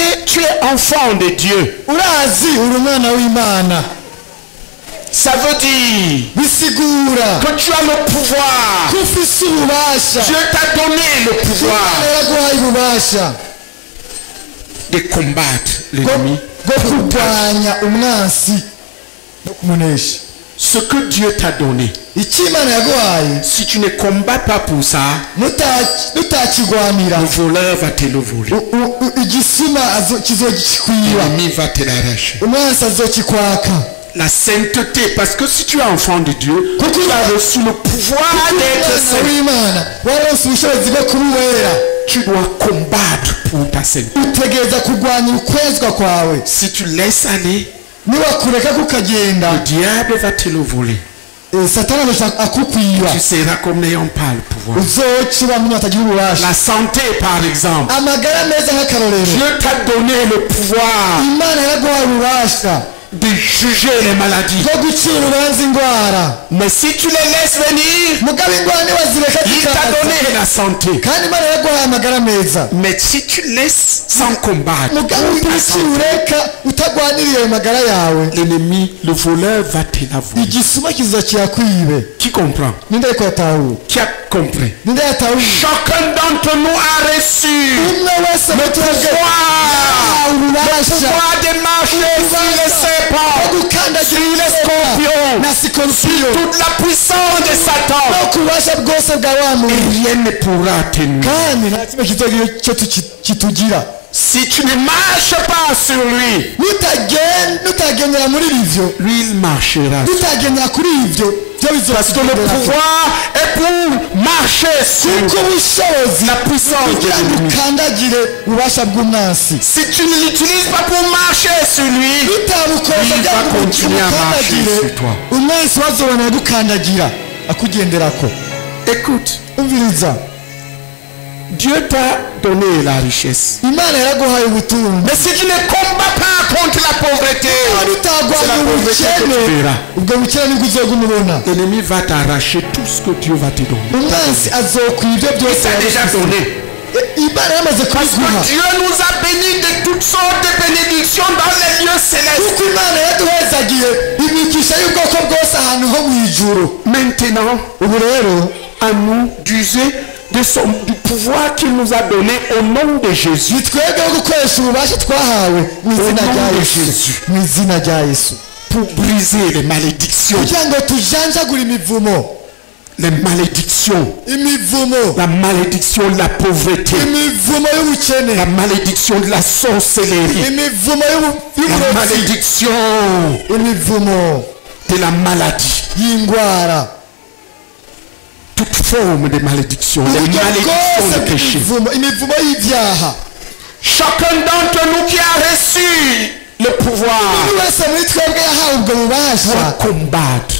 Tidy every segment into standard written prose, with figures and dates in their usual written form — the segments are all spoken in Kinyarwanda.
sais, tu es enfant de Dieu. urazi uri umwana w'Imana. Ça veut dire bisigura que tu as le pouvoir. kufise ububasha. Dieu t'a donné le pouvoir yaraguhaye ububasha de combattre l'ennemi. bwo kurwanya umwansi no kumunesha. Ce que Dieu t'a donné, icyo Imana yaguhaye si tu ne combats pas pour ça, nutakigwanira le voleur va te le voler. igisuma kizogikwiba. L'ennemi va te l'arracher. umwansi azokikwaka. La sainteté, parce que si tu es enfant de Dieu, tu as reçu le pouvoir d'être saint. w'Imana waronse ubushobozi bwo kuba uwera. Tu dois combattre pour ta sainteté. utegereza kurwanya ukwezwa kwawe. Si tu laisses aller, niwakureka kukagenda, le diable va te le voler. satani azoshaka akukwiba. Tu seras comme n'ayant pas le pouvoir. uzokiba nk'umuntu atagira ububasha. La santé, par exemple. amagara meza nk'akarorero. Dieu t'a donné le pouvoir Imana yaraguhaye ububasha de juger les maladies. bwo gucira urubanza indwara. Mais si tu les laisses venir, mugabo indwara niwazireka il t'a zikaza, donné la santé. kandi Imana yaraguhaye amagara meza. Mais si tu laisses sans combattre mugabo ta ugira santé, ureka utagwaniriye ayo magara yawe, l'ennemi, le voleur va te la voler. igisuma kiza kiyakwibe. Qui comprend? ninde ariko yatahuye? Qui a compris? ninde yatahuye? Chacun d'entre nous a reçu umwe wese le pouvoir de marcher sur les serpents, sur les scorpions, na sikorupiyo toute la puissance de Satan. no ku bubasha bwose bwa wa Et muntu, rien ne pourra te nuire. kandi nta kimwe kizogira icyo kitugira. Si tu ne marches pas sur lui, nutagendera muri ivyo, lui il marchera. nutagendera kuri ivyo byo Parce que le pouvoir est pour marcher sur kuko ubushobozi la puissance de kugira ngo l'ennemi. ukandagire ububasha bw'umwansi. Si tu ne l'utilises pas pour marcher sur lui, utabukoresha il va continuer à marcher ukandagire, sur toi. umwansi wazobona agukandagira akugenderako. Écoute, umviriza, Dieu t'a donné la richesse. Imana yaraguhaye ubutunzi. Mais si tu ne combats pas contre la pauvreté, Wari c'est la utagwanya pauvreté que ubukene, tu verras. ubwo bukene nibwo uzoga umubona. L'ennemi va t'arracher tout ce que Dieu va te donner. umwansi azokwiba ibyo Il byose t'a déjà yagusize. donné. Imana yamaze Parce kubiguha, que Dieu nous a bénis de toutes sortes de bénédictions dans les lieux célestes. kuko Imana yaduhezagiye imigisha y'ubwoko bwose ahantu ho mu ijuru. Maintenant, ubu rero à nous d'user du pouvoir qu'il nous a donné au nom de Jésus. ni twebwe wo gukoresha ububasha twahawe mu izina rya nom de Yesu, Jésus. mu izina rya Yesu, Pour briser les malédictions. kugira ngo tujanjagure imivumo, Les malédictions. imivumo, La malédiction de la pauvreté. imivumo y'ubukene, La malédiction de la sorcellerie. imivumo La y'uburozi, malédiction imivumo de la maladie. y'indwara, Toute forme de malédiction. Les uburyo malédictions bwose de péché. bw'imivumo, imivumo y'ibyaha. Chacun d'entre nous qui a reçu le pouvoir buri wese muri twebwe yahawe ubwo bubasha doit combattre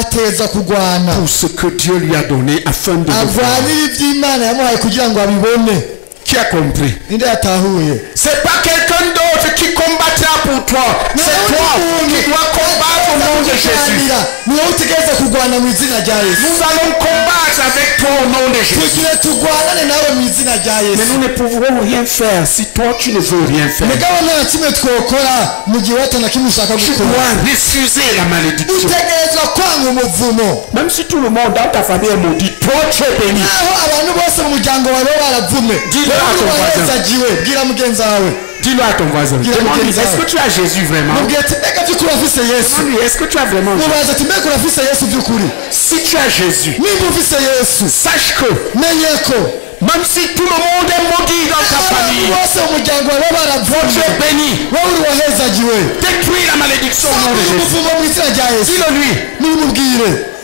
ateza kurwana, pour ce que Dieu lui a donné afin de le voir. arwanira iby'Imana yamuhaye kugira ngo abibone. Qui a compris? ninde yatahuye? C'est pas quelqu'un d'autre qui combattra pour toi. C'est toi qui dois combattre au nom de Jésus. ni wowe utegereza kurwana mu izina rya Yesu. Nous allons combattre avec toi au nom de Jésus. tugire turwanane nawe mu izina rya Mais Yesu. nous ne pouvons rien faire si toi tu ne veux rien faire. mugabo nta kimwe twokora mu gihe watana kimwe ushaka Tu gukora. dois refuser la malédiction. utegerezwa kwanga umuvumo. Même si tout le monde dans ta famille est maudit, toi tu es béni. naho abantu bose mu muryango wawe baravume, Dis-le à ton voisin. wahezagiwe, bwira mugenzi wawe, Dis-le à ton voisin. Demande-lui, est-ce que tu as Jésus vraiment? mubwira ati mbega by'ukuri urafise Yesu. Demande-lui, est-ce que tu as vraiment Jésus? mubaza ati mbega urafise Yesu by'ukuri? Si tu as Jésus, niba ufise Yesu, sache que menye ko même si tout le monde est maudit dans ta abantu famille, bose mu muryango wawe tu baravume, es béni. wowe uri wahezagiwe. Détruis la malédiction au nom de Jésus. umuvumo mu izina rya Yesu. Dis-le lui. nimubwire.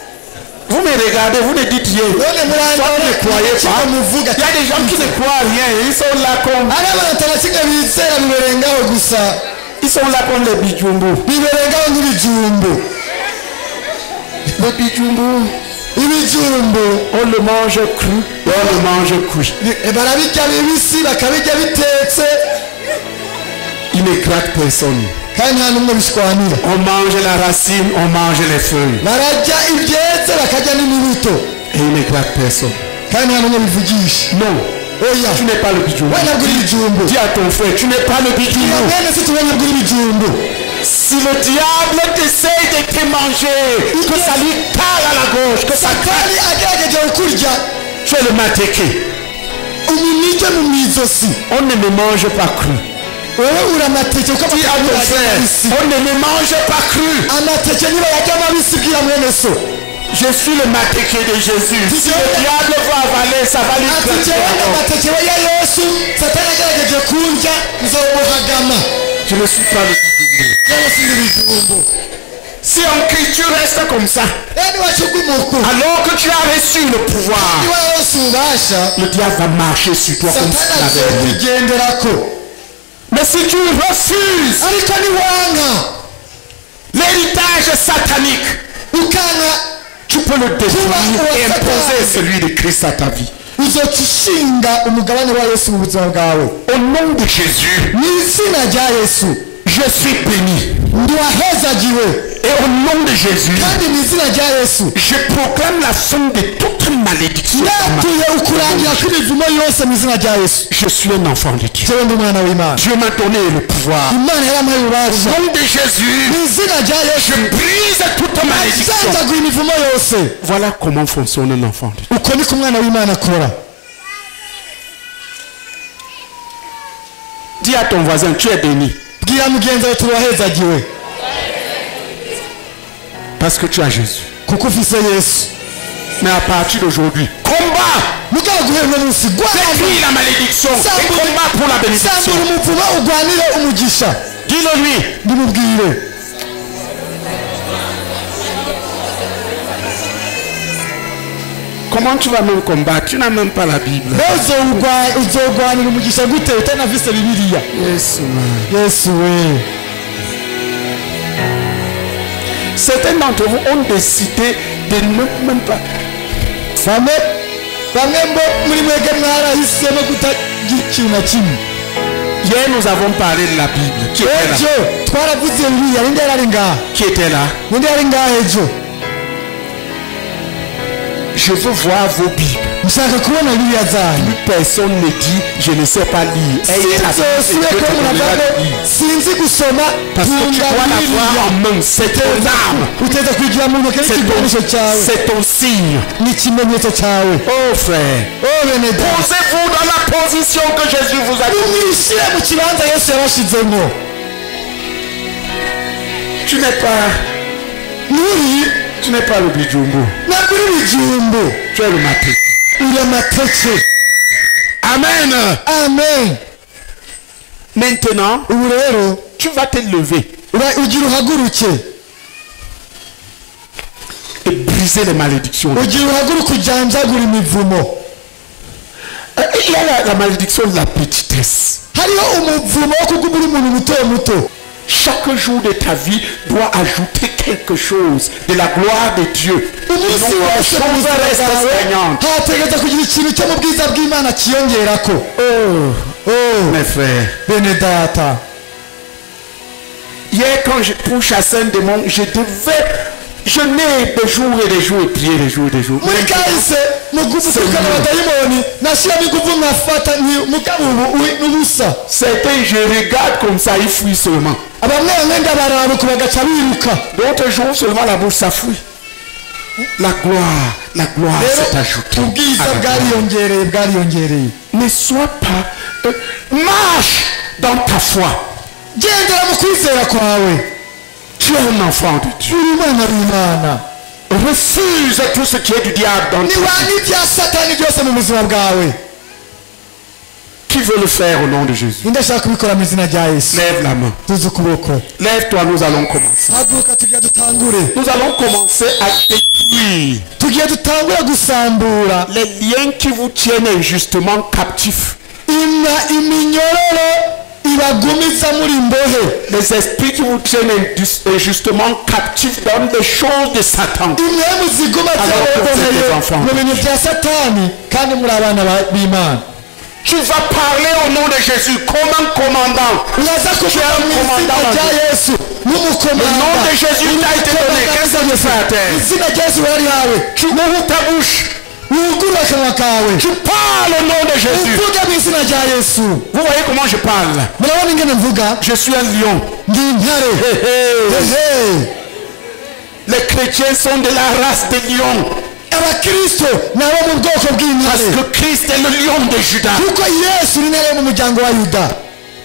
Vous me regardez, vous ne dites rien. none Toi, vous ne croyez pas. muvuga Il y a des gens qui ne croient rien. Ils sont là comme, ari abantu kimwe bizera biberengaho gusa, ils sont là comme les bijumbu. biberengaho nk'ibijumbu. Les bijumbu, ibijumbu on le mange cru et on le mange cuit. barabirya bibisi bakabirya bitetse, Il ne gratte personne. kandi nta n'umwe bishwanira. On mange la racine, on mange les feuilles. bararya ibyetse bakarya n'imibuto, Et il ne gratte personne. kandi nta n'umwe bivugisha. Non. oya Tu n'es pas le bijumbu. we ntabwo uri ibijumbu Dis à ton frère, tu n'es pas le bijumbu. mwene se tuwe ntabwo uri ibijumbu Si le diable t'essaye de te manger, que ça lui parle à la gauche, que ça satani agerageje kukurya tu es le mateke. umunike mu mizosi On ne me mange pas cru. wewe uramateke uko Dis à ton frère, on ne me mange pas cru. amateke niba yarya mabisi bwira mwene so Je suis le mateke de Jésus. Si le diable va avaler, ça va lui ati craquer jewe la gorge. amateke we ya yesu satani agerageje kundya nzomuhagama Je ne suis pas le bijumbu. yewe sindi ibijumbu Si en Christ tu restes comme ça, eni wacugumuku alors que tu as reçu le pouvoir, niba yose ubasha le diable va marcher sur toi comme satani s'il avait dit. azokugenderako Mais si tu refuses ariko niwanga l'héritage satanique, ukanga tu peux le détruire et imposer celui de Christ à ta vie. uzoca ushinga umugabane wa yesu mu buzima bwawe Au nom de Jésus, mu izina rya yesu je suis béni. ndi wahezagiwe Et au nom de Jésus, kandi mu izina rya yesu je proclame la fin de toute malédiction. dans ma vie. natuye ukurangira kw'imivumo yose mu izina rya yesu Je suis un enfant de Dieu. jewe ndi umwana w'imana Dieu m'a donné le pouvoir. imana yarampaye Au ububasha nom de Jésus, mu izina rya yesu je brise toute malédiction. ajanjaguye imivumo yose Voilà comment fonctionne un enfant de Dieu. uko niko umwana w'imana akora Dis à ton voisin, tu es béni. bwira mugenzi wawe turi wahezagiwe Parce que tu as Jésus. kuko ufise yesu Mais à partir d'aujourd'hui, combat, mugabo guhera uno munsi détruis la malédiction et combat pour la bénédiction. sambura umuvumo urwanire umugisha Dis-le lui. ndimubwire Comment tu vas même combattre? Tu n'as même pas la Bible. uzogwanira umugisha gute utanafise bibiliya Yes, man. yesu we Certains d'entre vous ont décidé de ne même pas. bamwe muri mwege mwarahisemo kutagira ikintu na kimwe Hier, nous avons parlé de la Bible. Qui était là? ejo twaravuze bibiliya ninde yari ari ngaha Qui était là? ninde yari ngaha ejo Je veux voir vos Bibles. mushaka kubona bibiliya zanyu Personne ne dit je ne sais pas lire. Ayez la Bible, sinzosubire Dieu ko te donnera munavuga de ngo lire. sinzi gusoma Parce que tu tunga dois l'avoir bibiliya en main. C'est ton arme. uteza kugira mu ntoki n'ikigwanisho cyawe C'est ton signe. n'ikimenyetso cyawe Oh frère. oh bene data Posez-vous dans la position que Jésus vous a donnée. mwishyire mu kibanza yesu yabashizemo Tu n'es pas. Tu n'es pas le bijumbu. ntabwo uri ibijumbu Tu es le maté. uri amateke Amen. amen Maintenant, ubu rero tu vas te lever ugira uhaguruke et briser les malédictions. ugira uhaguruke ujanjagura imivumo Il y a la malédiction de la petitesse. hariho umuvumo wo kuguma uri umuntu muto muto Chaque jour de ta vie doit ajouter quelque chose de la gloire de Dieu. Et non umunsi la wose mu chose buzima reste bwawe stagnante. hategereza kugira ikintu cyo mu bwiza bw'imana kiyongerako oh Mes frères, bene data hier quand je pourchassais un démon, je devais jeûner des jours et des jours et prier des jours et des jours. muri kahise mu gutukana abadayimoni nashyiramo ingufu nkafata mugabo ubu n'ubusa Certains, je regarde comme ça, ils fuient seulement. bamwe bamwe ndabararuka bagaca biruka D'autres jours seulement la bouche, ça fuit. La gloire s'est ajoutée. ubwiza à la gloire. bwariyongereye Ne sois pas... marche dans ta foi. gendera mu kwizera kwawe Tu es un enfant de Dieu. uri umwana w'imana Refuse tout ce qui est du diable dans ta vie. niwanga ibya satani byose mu buzima bwawe Qui veut le faire au nom de Jésus? ninde ashaka kubikora mu izina rya yesu Lève la main. tuzi ukuboko Lève-toi, nous allons commencer. haguruka tugiye dutangure Nous allons commencer à détruire tugiye dutangure gusambura les liens qui vous tiennent injustement captifs. iminyororo ibagumiza muri imbohe Les esprits qui vous tiennent injustement captifs dans des choses de Satan. imwemu ziguma Alors que vous êtes des zaboheye enfants. mu bintu bya satani kandi muri abana b'imana Tu vas parler au nom de Jésus comme un commandant. uraza kuvuga mu izina rya yesu Le nom n'umukomanda de Jésus t'a été donné. Qu'est-ce que tu fais à terre? izina rya yesu barari hawe Tu ouvres ta bouche. wugurure akanwa kawe Tu parles au nom de Jésus. uvuge mu izina rya yesu. Vous voyez comment je parle? murabona ingene mvuga Je suis un lion. ndi intare. Hehe. Les chrétiens sont de la race des lions. abakristo ni abo mu bwoko Parce bw'intare que Christ est le lion de Juda. kuko yesu ni intare yo mu muryango wa yuda.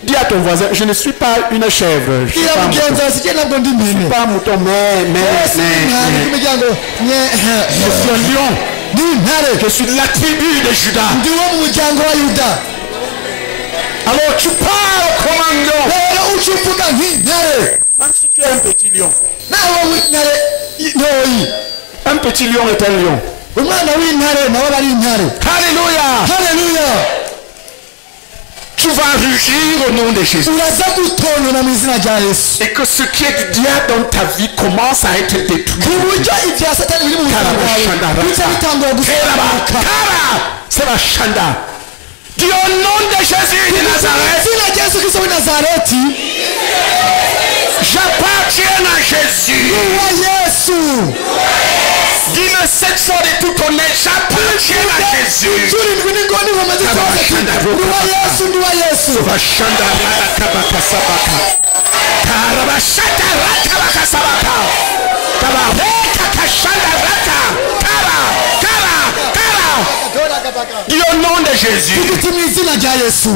Dis à ton voisin, je ne suis pas une chèvre. Je suis bwira pas un mugenzi mouton. wawe sijye ntabwo ndi impene. Pas un mouton, yesu ni intare mais. y'umuryango Je suis un lion. ndi intare Je suis de la tribu de Juda. ndi wo mu muryango wa yuda. Alors tu parles comme un lion. rero uca uvuga nk'intare Même si tu es un petit lion. nawe w'intare ntoyi. Un petit lion est un lion. umwana w'intare nawe aba ari intare. Alléluia. haleluya. Tu vas rugir au nom de Jésus. uraza gutonona mu izina rya yesu. Et que ce qui est du diable dans ta vie commence à être détruit. ku buryo ibya satani biri mu buzima bwawe bica bitangura gusobanuka. C'est la chanda. Dis au nom de Jésus de Nazareth, izina rya yesu kristo w'i nazareti. j'appartiens à Jésus. uwa yesu. Dis-le 7 fois de tout ton être, j'appartiens à Jésus. turindwi n'ingoni bamaze kose ndi uwa yesu ndi uwa yesu. Bashanda rakabaka sabaka. Karabashata rakabaka sabaka. Kabareka kashanda raka. Kara. Dis au nom de Jésus. tuguti mu izina rya yesu.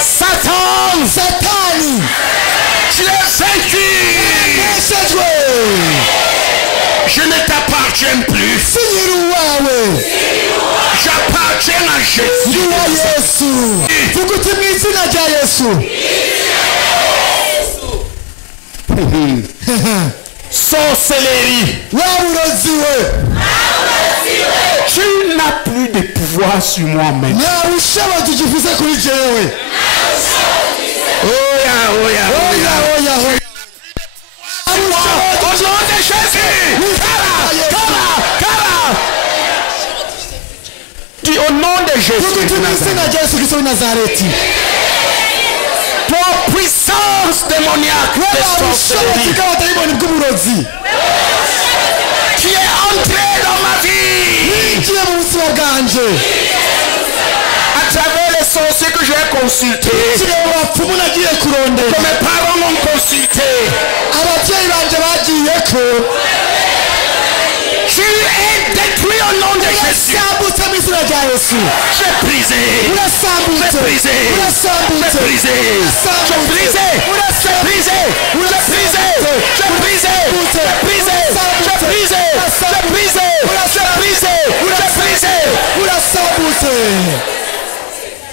Satan, satani tu es vaincu. yeshejwe. Je ne t'appartiens plus. sinyiri uwawe J'appartiens à ndi Jésus. uwa yesu. tuguti mu izina rya yesu. Sorcellerie. waburozi we Tu n'as plus de pouvoir sur moi maintenant. nta bushobozi ugifise kuri jewe. Oya, oya, oya oya. oya oya. Au nom de Jésus. Kara. Dis au nom de Jésus. tuguti mu izina rya yesu kristo w'i nazareti. Toi, puissance démoniaque de ubushobozi sorcellerie, bw'abadayimoni bw'uburozi qui est entré dans ma vie winjiye mu buzima bwanje à travers les sorciers que j'ai consultés, kiri mu bapfumu nagiye que kurondera mes parents m'ont consulté. ababyeyi banje bagiyeko. Tu es détruit au nom de Jésus. urasambutse mu izina rya yesu. J'ai brisé. urasambutse J'ai brisé. urasambutse J'ai brisé. J'ai brisé. J'ai brisé. J'ai brisé. J'ai brisé. J'ai brisé. J'ai brisé. J'ai brisé. J'ai brisé. J'ai brisé. urasambutse.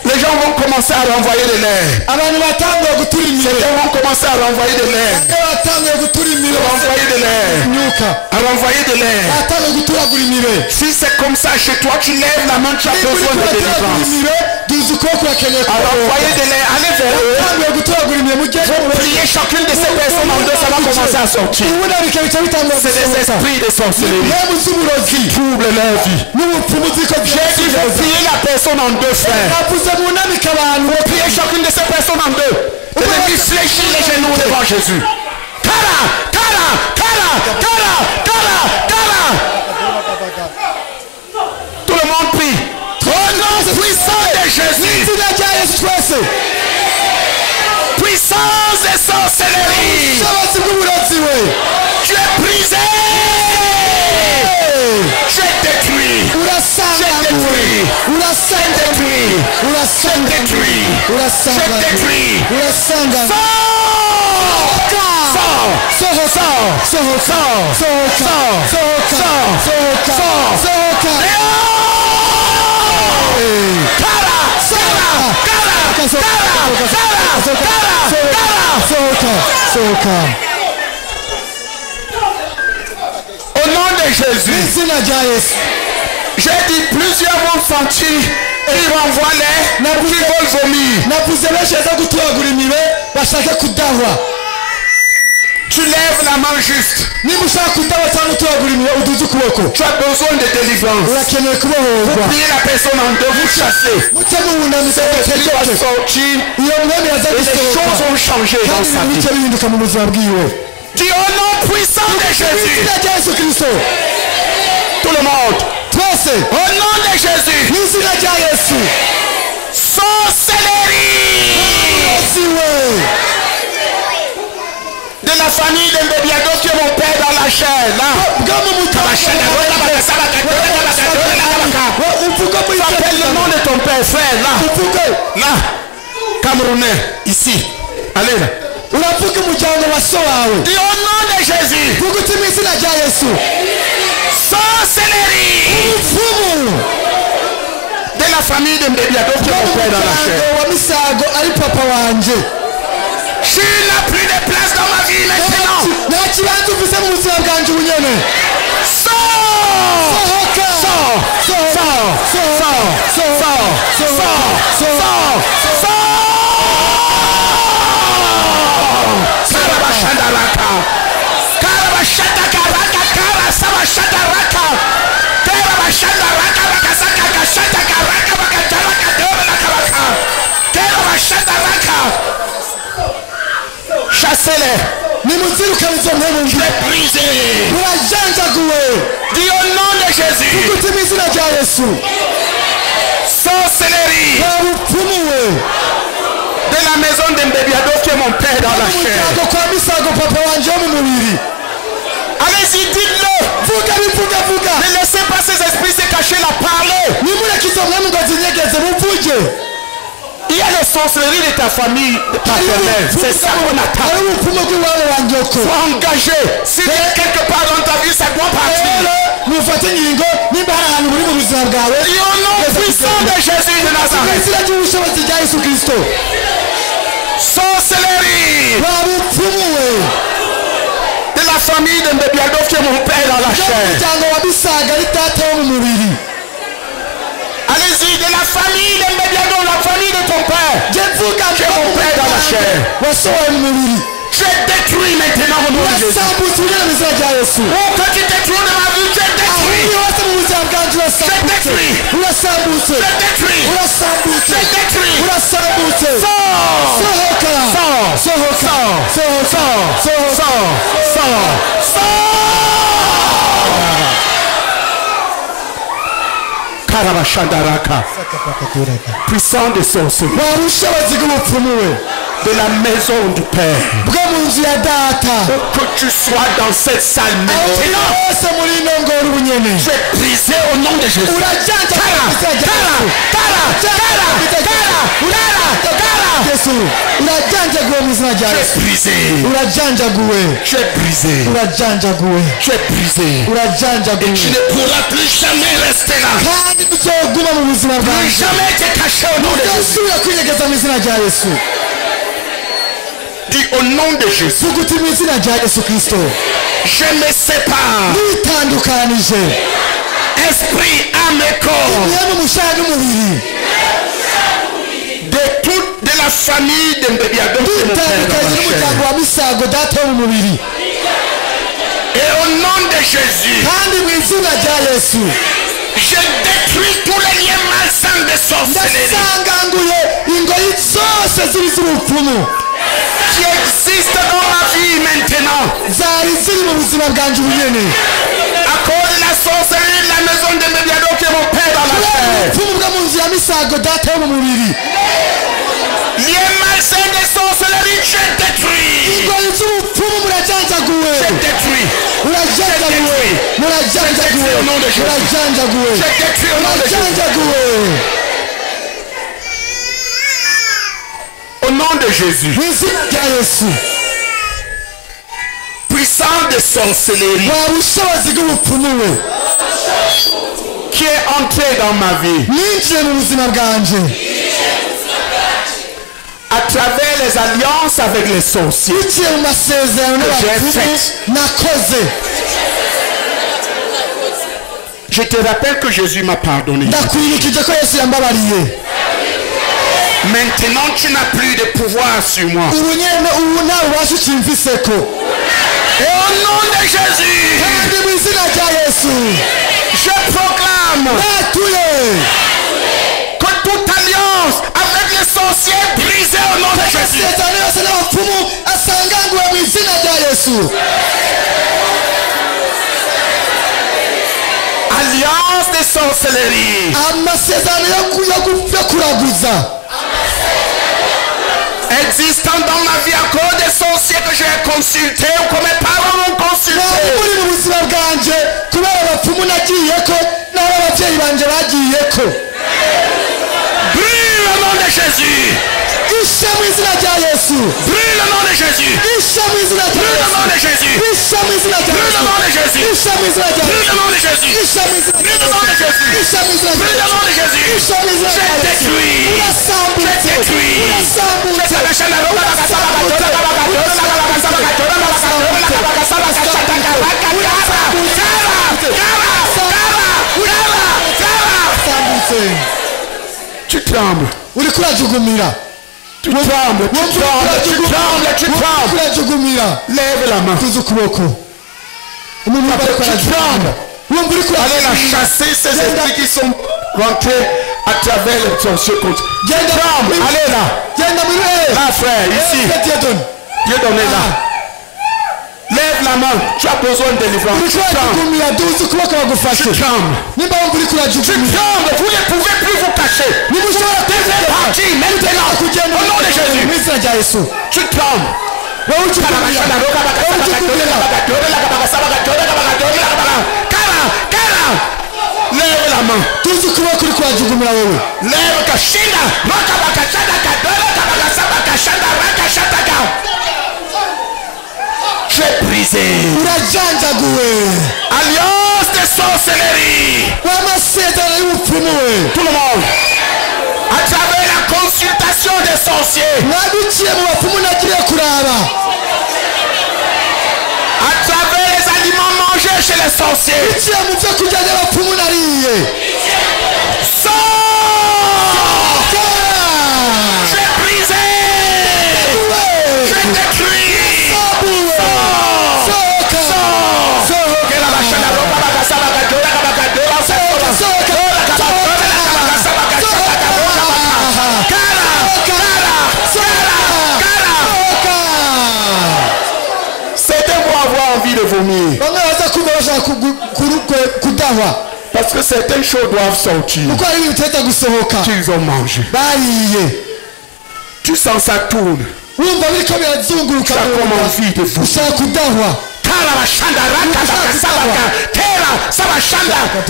Les gens vont commencer à renvoyer de l'air. abantu batanguye gutura Les imire. gens vont commencer à renvoyer de l'air. batanguye gutura imire. Renvoyer de l'air. imyuka À renvoyer de l'air. batanguye guturagura imire. Si c'est comme ça chez toi, tu lèves la main, tu as besoin de délivrance. imire duzi ukuboko urakeneye À renvoyer de l'air, allez vers eux. batanguye guturagura imire mujye Priez chacune de ces personnes en deux, ça va commencer à sortir. ubundi bikabita bitangura C'est des esprits de sorcellerie. mwemu z'uburozi Trouble leur vie. n'ubupfumu ziko J'ai dit, vous priez la personne en deux, frères. navuze munamika abantu Priez chacune de ces personnes en deux. Et puis fléchir les genoux devant Jésus. Kara, kara, kara, kara, kara, kara. Tout le monde prie. Au nom puissant de Jésus. izina rya yesu twese. Puissance de sorcellerie. ubushobozi bw'uburozi we Tu es brisé. Tu es détruit. urasanganuwe urasanganuwe urasanganuwe urasanganuwe urasanganuwe. sohoka sohoka sohoka sohoka sohoka sohoka. sohoka. Au nom de Jésus. izina rya yesu. J'ai dit plusieurs vont sentir et ils renvoient les qui veulent vomir. navuze benshi baza guturagura imire bashaka kudahwa. Tu lèves la main juste. niba ushaka kudahwa cyangwa uturagura imire uduze ukuboko. Tu as besoin de délivrance. urakeneye kubohorwa. Priez la personne en deux, vous chassez. muce muwunamisa Tu vas mutegeke. sortir iyo mwami yaza et les gusohoka choses vont changer dans kandi sa ibintu vie. bice bihinduka mu buzima bwiwe. Dis au nom puissant de Jésus. izina rya yesu kristo. Tout le monde. twese bose Au nom de Jésus. mu izina rya yesu Sorcellerie de la famille de Mbébiado qui est mon père dans la chair. Là. Tu appelles le nom de ton père, frère. Là. Là. Camerounais. Ici. Allez là. uravuga umuryango wa so wawe Dis au nom de Jésus. vuga uti mu izina rya yesu Sorcellerie ubupfumu de la famille de Mbébiado qui est mon père dans la chair. wa misago ari papa wanje Je n'ai plus de place dans ma vie maintenant. nta kibanza ufise mu buzima bwanje ubu nyene Sohoka. Karabashandaraka. Karabashatakaraka. Karasabashataraka. Karabashandaraka. Bakasakakashatakaraka. Bakataraka. Doranakaraka. Karabashataraka. Chassez-les. nimuzirukane izo ntebe mbi Brisez. murajanjaguwe Dis au nom de Jésus. vuga uti mu izina rya yesu Sorcellerie wabupfumuwe de la maison de Mbébiado qui est mon père dans la chair. umuryango kwa misago papa wanje wo mu mubiri Allez-y, dites-le. vuga bivuga vuga Ne laissez pas ces esprits se cacher la parole. nimureke izo ntebe ngo zinyegeze muvuge Il y a les sorcelleries de ta famille paternelle. C'est ça qu'on attend. ari ubupfumu bw'iwabo wa nyoko Sois engagé. Si tu es quelque part dans ta vie, ça doit partir. rero mufate ingingo nimba hari ahantu buri mu buzima bwawe Et au nom puissant de Jésus de mu Nazareth. izina ry'ubushobozi rya yesu kirisito Sorcellerie wabupfumuwe de la famille de Mbébiado qui est mon père dans la chair. umuryango wa misago ari data wo mu mubiri Allez-y, de la famille de Mbébiado, la famille de ton père. je mvuga J'ai mon père dans la chair. wasohoye mu mubiri Je détruis maintenant au nom de Jésus. urasambutse ugera mu izina rya yesu Oh, que tu détruis de ma vie, je détruis. ahuriye hose mu buzima bwanjye urasambutse urasambutse Je détruis. urasambutse Je détruis. urasambutse Sors. sohoka Sors. sohoka sohoka sohoka Karabashandaraka. Puissant de sorcellerie. waba ubushobozi bw'ubupfumuwe De la maison du Père. bwo mu nzu ya data Que tu sois dans cette salle aho uri maintenant. hose muri ino ngoro ubunyene Je vais briser au nom de Jésus. urajanja yesu urajanjaguwe mu izina rya Je yesu vais briser. urajanjaguwe Je vais briser. urajanjaguwe Je vais briser. Tu urajanjaguwe ne pourras plus jamais rester là. kandi uzoguma mu buzima Plus bwanjye jamais te cacher au nom de Jésus. uzosubira kwinyegeza mu izina rya yesu Dis au nom de Jésus. vuga uti mu izina rya yesu kirisito Je me sépare. witandukanije Esprit, âme et corps. niyo n'umushahara n'umubiri De la famille de Mbébiado qui est mon père dans witandukanye la n'umuryango chair. wa misago data wo mu mubiri Et au nom de Jésus, kandi mu izina rya yesu je détruis tous les liens malsains de sorcellerie ndasanganguye ingoyi zose ziri z'ubupfumu qui existent dans ma vie maintenant. zari ziri mu buzima bwanjye ubunyene À cause de la sorcellerie de la maison de Mbébiado qui est mon père dans la kubera chair. ubupfumu bwo mu nzu ya misago data wo mu mubiri Liens malsains de sorcellerie, je détruis. ingoyi z'ubupfumu murajanjaguwe Je détruis. murajanjaguwe murajanjaguwe Au nom de Jésus. murajanjaguwe Je détruis au nom de Jésus. murajanjaguwe Au nom de Jésus. mu izina rya yesu Puissant de sorcellerie waba ubushobozi bw'ubupfumuwe qui est entré dans ma vie yinjiye mu buzima bwanjye à travers les alliances avec les sorciers. biciye mu masezerano n'abapfumu fait. nakoze Je te rappelle que Jésus m'a pardonné. ndakwibukije ko yesu yambabariye Maintenant, tu n'as plus de pouvoir sur moi. ubu nyene ubu nta bubasha ukimfiseko Et au nom de Jésus, kandi mu izina rya yesu je proclame natuye que toute alliance avec les sorciers est brisée au nom de Jésus. amasezerano yose n'abapfumu asanganguwe mu izina rya yesu Alliance de sorcellerie amasezerano yo kuraguza existant dans ma vie à cause des sorciers que j'ai consultés ou que mes parents m'ont consulté. muri mu buzima bwanje kubera abapfumu nagiyeko n'ababyeyi banje bagiyeko. Brûle le nom de Jésus. Isha mu izina rya Yesu. Brûle le nom de Jésus. Isha mu izina rya Brûle le nom de Jésus. Isha mu izina rya Brûle le nom de Jésus. Isha mu izina rya Brûle le nom de Jésus. Isha mu izina Brûle le nom de Jésus. Isha mu izina Brûle le nom de Jésus. Isha mu izina rya Je détruis. urasambutse Je détruis. urasambutse Tu trembles. uri kurajugumira Tu trembles. Tu trembles. Tu trembles. Tu trembles. kurajugumira Lève la main. tuzi ukuboko umuntu Tu trembles. wumva uri Allez la kurajugumira chasser ces esprits qui sont rentrés à travers les sorciers contre. genda Tremble. Allez là. genda muri Là frère, ici. Dieu donné là. Lève la main. Tu as besoin de délivrance. uri Tu trembles. kurajugumira tuzi ukuboko bagufashe Tu trembles. nimba wumva uri Tu kurajugumira trembles. Vous ne pouvez plus vous cacher. nimushobora Faites partie maintenant. kugenda Au nom de Jésus. mu izina rya Yesu Tu trembles. wowe ujugumira wowe ujugumira Lève la main. tuzi ukuboko uri kurajugumira wowe Lève kashinda. Tu es brisé. urajanjaguwe Alliance de sorcellerie. w'amasezerano y'ubupfumu we Tout le monde. À travers la consultation des sorciers. mwaduciye mu bapfumu nagiye kuraba À travers les aliments mangés chez les sorciers. duciye mu byo kurya by'abapfumu nariye Sors. Tu es brisé. Tu es détruit. Certains vont avoir envie de vomir. bamwe baza kumva bashaka kudahwa Parce que certaines choses doivent sortir. kuko hari ibintu bitahita gusohoka Qu'ils ont mangé. bariye Tu sens ça tourne. wumva biriko birazunguruka Ça comme envie de vous. ushaka kudahwa Tu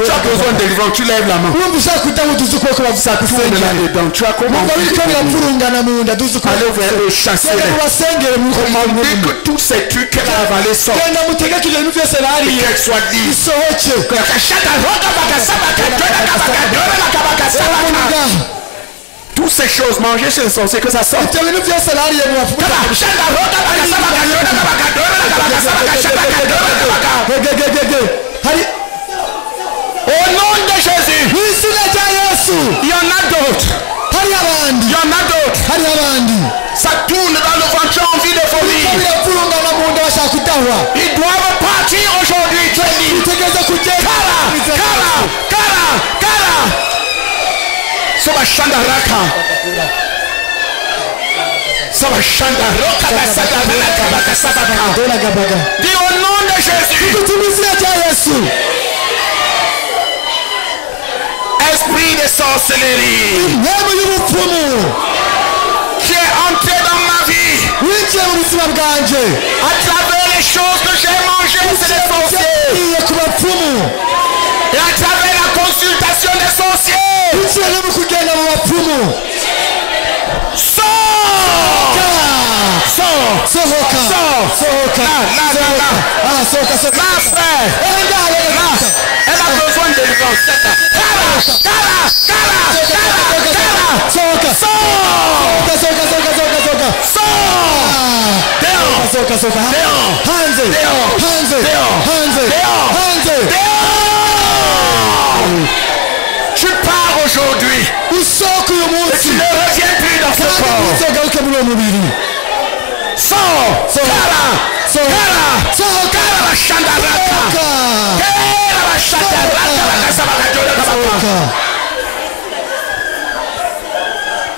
as besoin de délivrance, tu lèves la main. wumva ushaka kudahwa uduze ukuboko Tourne bagusengera là-dedans. Tu as comme wumva envie biriko de vomir. birapfurungana mu nda duze ukuboko Allez vers eux, chassez-les. genda mubasengere muri Commandez que tous ces trucs qu'elle a avalés sortent. genda mutegeke ibintu byose Et bariye qu'elles soient libres. bisohoke Toutes ces choses mangées chez les sorciers, que ça sorte. ibyo bintu byose bariye mu bapfumu hari Au nom de Jésus, mu izina rya Yesu il y en a d'autres. hari abandi Il y en a d'autres. hari abandi Ça tourne dans le ventre, tu as envie de biriko vomir. birapfurungana mu nda bashaka kudahwa Ils doivent partir aujourd'hui. Tu es libre. bitegereza kugenda Kara. Soba shanda raka. Soba shanda roka basada raka bakasabaka. doragabaga Dis au nom de Jésus. tuti mu izina rya Yesu Esprit de sorcellerie intebe y'ubupfumu qui est entré dans ma vie winjiye mu buzima bwanje à travers les choses que j'ai mangées, c'est les sorciers. byagiye ku bapfumu Et à travers la consultation des sorciers. biciye no mu kugenda mu bapfumu Sors. sohoka sohoka sohoka Là, frère. Là. Elle a besoin de délivrance. Kara. sohoka Sors. Dehors. hanze Tu pars aujourd'hui. usohoka uyu munsi Tu ne reviens plus dans ce kandi corps. ntuzogaruke muri uwo mubiri Sors. sohoka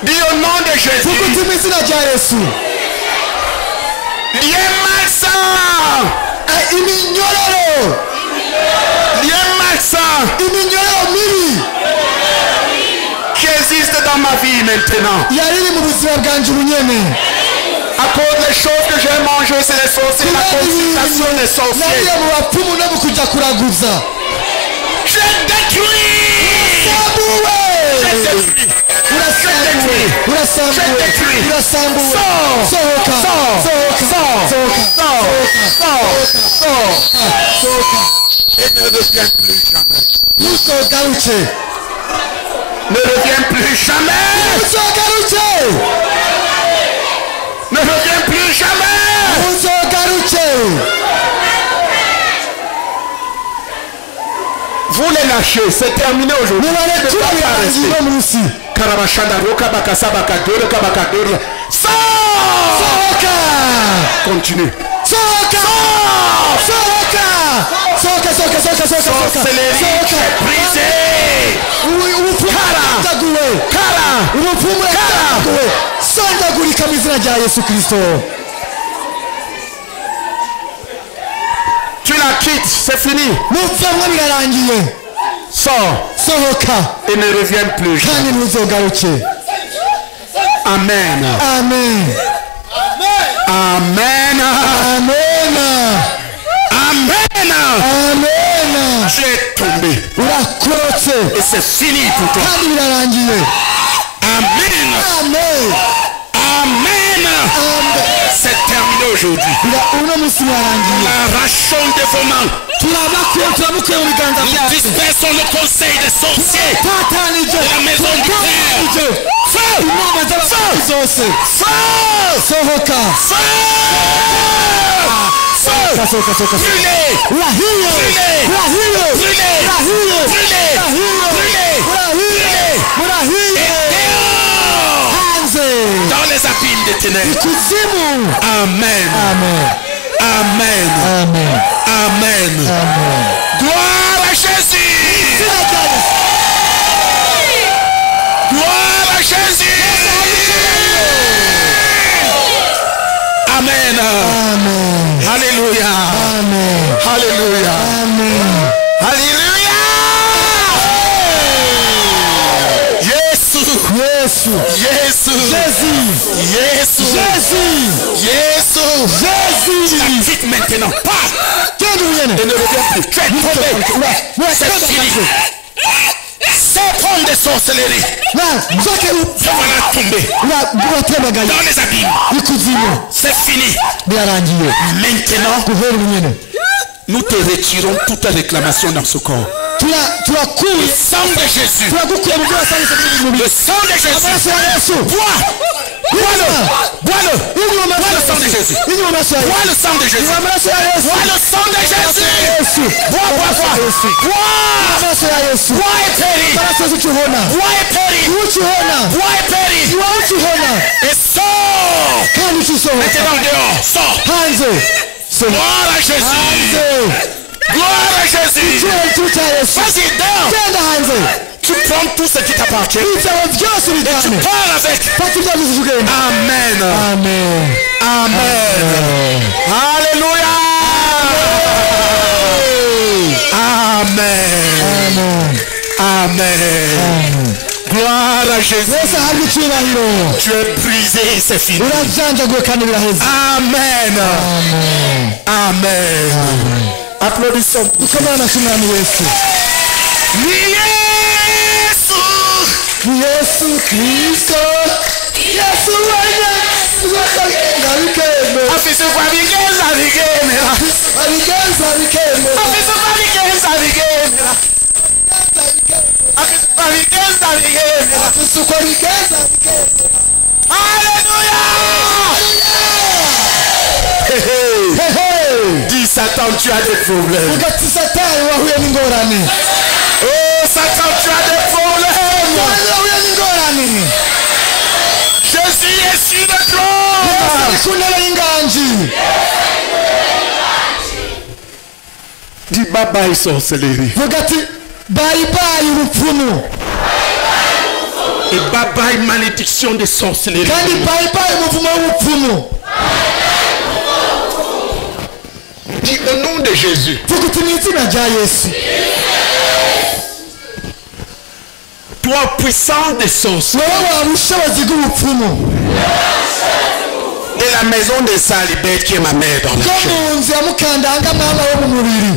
Dis au nom de Jésus. tukuti mu izina rya Yesu Lié malsain. iminyororo Lié malsain. iminyororo mibi maintenant. yariri mu buzima bwanje ubunyene À cause des choses que j'ai mangées, c'est les sorciers, la consultation des sorciers. nariye mu bapfumu no mu kujya kuraguza Je détruis. urasambuwe Et ne reviens plus jamais. ntuzogaruke Ne reviens plus jamais. Ne reviens plus jamais. ntuzogaruke Vous les lâchez, c'est terminé aujourd'hui. nibarekure birangiye no munsi Karabashanda roka bakasaba kadoro kabakadoro. sohoka Continue. sohoka Brisé. ubupfumu urataguwe sondagurika mu izina rya Yesu Kristo Tu la quittes, c'est fini. muvamwe birarangiye Sors sohoka et ne reviens plus. kandi ntuzogaruke Amen. amen Amen. amen Amen. amen Tu es tombé. urakorotse Et c'est fini pour toi. kandi birarangiye Amen. amen Amen. C'est terminé aujourd'hui. uno munsi birarangiye Arrachons des vos mains. turamukuye mu biganza Nous byacu dispersons le conseil des sorciers. tatanije La maison du Père. Feu. inama z'abakozi zose Feu. sohoka Feu. sohoka Brûlez. urahiye Brûlez. urahiye Brûlez. urahiye Brûlez. urahiye urahiye urahiye hanze Dans les abîmes des ténèbres. ikuzimu Amen. amen Amen. amen Amen. amen Gloire à Jésus. izina rya Yesu Gloire à Jésus. Amen. amen Alléluia. amen Alléluia. amen Alléluia. Jésus. Yesu Jésus. Jésus Jésus. Jésus Jésus. Jésus Quitte maintenant. Pas. genda ubunyene Et ne reviens plus. Tu es tombé. C'est fini. C'est prendre des sorcelleries. nzoke Je voilà tomber uratembagaye dans les abîmes. ikuzimu C'est fini. birarangiye Maintenant, guhera ubunyene nous te retirons toute réclamation dans ce corps. turakuye Le sang de Jésus. turagukuye mu byo wasangije muri uyu mubiri Le sang de Jésus. amaraso ya Yesu Bois. Bois-le. Bois-le. inyuma Bois amaraso le ya sang de Yesu Jésus. inyuma amaraso ya Bois Yesu le sang de Jésus. inyuma amaraso ya Yesu Bois le sang de Jésus. Yesu Bois, bois, bois. Bois. amaraso ya Yesu Bois et péris. amaraso z'ikihona Bois et péris. ukihona Bois et péris. iwawe ukihona Et sors. kandi ukisohoka Maintenant dehors. Sors. hanze Gloire à Jésus. hanze Gloire à Jésus. icyubahiro cya Yesu Vas-y, dehors. genda hanze Tu prends tout ce qui t'appartient. ibyawe byose Tu ubijyane pars avec. fata ibyawe byose ugenda Amen. amen Amen. Alléluia. Amen. Amen. Gloire à Jésus. wese ahabwe icyubahiro Tu es brisé, c'est fini. urajanjaguwe kandi biraheze Amen. Amen. Applaudissons. dukomere amashyi umwami Yesu Ni Yesu. ni Yesu Kristo Yesu wenye nga bikemera Afise kwa bigeza bigemera. abigenza bikemera Afise kwa bigeza bigemera. Afise kwa bigeza bigemera. uko bigenza bikemera Alléluia. Dis Satan, tu as des problèmes. ugati satani wahuye n'ingorane Oh Satan, tu as des problèmes. wahuye n'ingorane Jésus est sur le trône. ari ku ntebe y'inganji Dis bye bye sorcellerie. vuga ati bayi bayi ubupfumu Et bye bye malédiction des sorcelleries. kandi bayi bayi umuvumo w'ubupfumu Dis au nom de Jésus. vuga uti mu izina rya Yesu toi puissant des sauces. wowe waba ubushobozi bw'ubupfumu De la maison de Salibeth qui est ma mère dans la bwo chair. mu nzu ya mukandanga mama wo mu mubiri.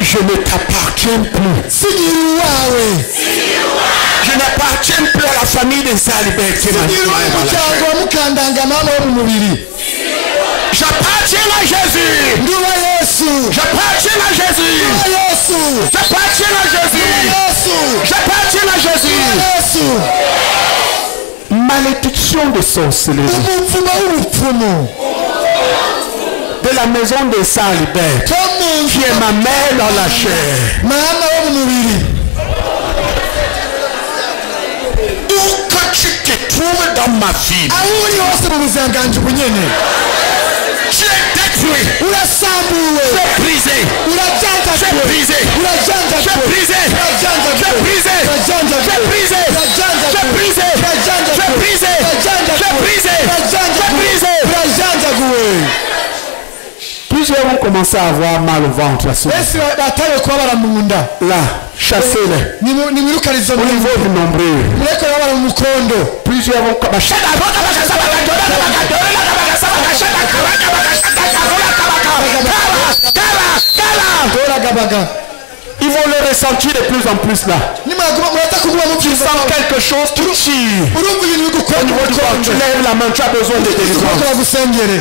Je ne t'appartiens plus. Sigira uwawe. Je n'appartiens plus à la famille de Salibeth qui est ma mère Sigira dans la umuryango chair. wa mukandanga mama wo mu mubiri. J'appartiens à Jésus. Ndiwa Yesu. J'appartiens à Jésus. Ndiwa Yesu. J'appartiens à Jésus. Yesu. J'appartiens à Jésus. Yesu. Malédiction de sorcellerie. Umupfumu w'ubupfumu. De la maison de Salibeth Ko mu nzu qui est ma mère dans la chair. mama wo mu mubiri. Où que tu te trouves dans ma vie, Aho uri hose mu buzima bwanjye ubu nyene. tu es détruit. Urasambuwe. Tu es brisé. Tu es Urajanjaguwe. brisé. Urajanjaguwe. Tu es brisé. Tu es brisé. Tu es brisé. Tu es brisé. Tu es brisé. Tu es brisé. Tu es brisé. urajanjaguwe. Plusieurs vont commencer à avoir mal au ventre. Ese bataye kubabara mu nda. Là, chassez-les. Nimwirukane izo Au mbivu. niveau du nombril. Mureke babara mu mukondo. Plusieurs vont commencer. Toragabaga. Ils vont le ressentir de plus en plus là. Murata kuguma mu Tu byiza. sens quelque chose, tu tires. Urumva ibintu bigukora Au mu niveau du ventre, tu mukondo. lèves la main, tu as besoin de délivrance. Ukuboko bagusengere.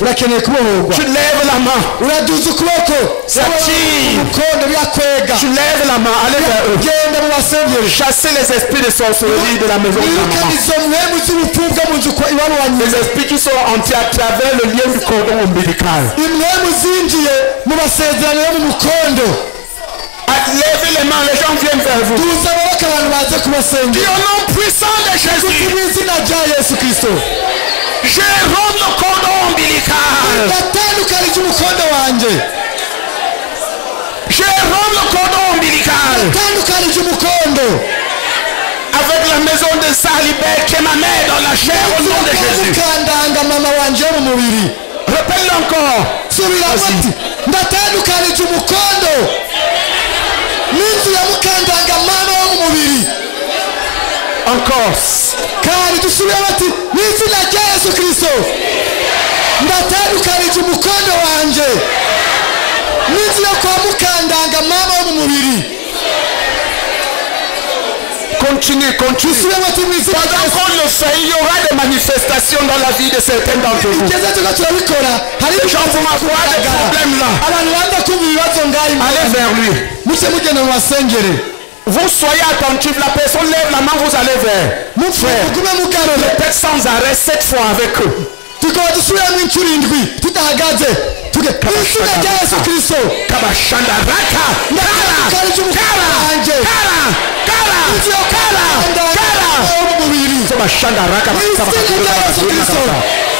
Urakeneye kubohorwa. Tu lèves la main, Uraduza ukuboko. ça tire. Umukondo birakwega. Tu lèves la main, allez vers eux. Genda mu basengere. Chassez les esprits de sorcellerie de la maison de ta Wirukane maman. izo mpemu z'ubupfumu bwo mu nzu iwabo wa nyina. Les esprits qui sont entiers à travers le lien du cordon ombilical. Impwemu zinjiye mu basezerano yo mu mukondo. Levez les mains, les gens viennent vers vous. Tuza ababaka abantu baze kubasengera. Au nom puissant de Jésus, Mu izina rya Yesu Kristo. je romps le cordon ombilical. Ndatandukanije umukondo wanje. Je romps le cordon ombilical Ndatandukanije umukondo. avec la maison de Salibeth qui est ma mère dans la chair au nom de Jésus. Mukandanga mama wanje wo mu mubiri. Répète-le encore. Subira ati ndatandukanije umukondo. N'inzu ya mukandanga mama wo mu mubiri. Encore. Kandi dusubira bati n'izina rya Yesu Kristo. Ndatandukanije umukondo wanje. N'inzu yo kwa mukandanga mama wo mu mubiri. Continue, continue. Dusubira bati mu izina rya Pendant Yesu. qu'on le fait, il y aura des manifestations dans la vie de certains d'entre vous. Igeze tuko turabikora. Hari Les gens vont avoir des problèmes là. abantu banda kumva ibibazo ngaho Allez vers lui. muce mugenda mu basengere. Vous soyez attentifs. La personne lève la main, vous allez vers. Mon frère, Mugume mugarure. répète sans arrêt 7 fois avec eux. Tukaba dusubiramo inshuro indwi tudahagaze. Tuge izina rya Yesu Kristo. Kabashanda raka. Ndatandukanije umukondo wanje. N'inzu yo kwa mukandanga mama wo mu mubiri. Kabashanda raka. Izina rya Yesu Kristo.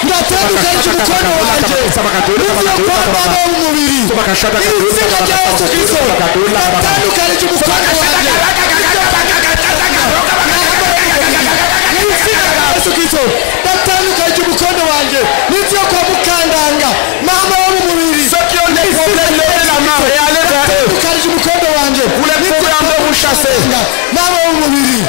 Ndatandukanije umukondo wanje. N'inzu yo kwa mama wo mu mubiri. Izina rya Yesu Kristo. Ndatandukanije umukondo wanje. Yesu Kristo ndatandukanije umukondo wanje n'inzu yo kwa mukandanga mama wo mu mubiri. Ceux qui ont des problèmes, levez la main et allez vers eux. Ndatandukanije umukondo wanje Vous les programmes de vous chasser. mama wo mu mubiri.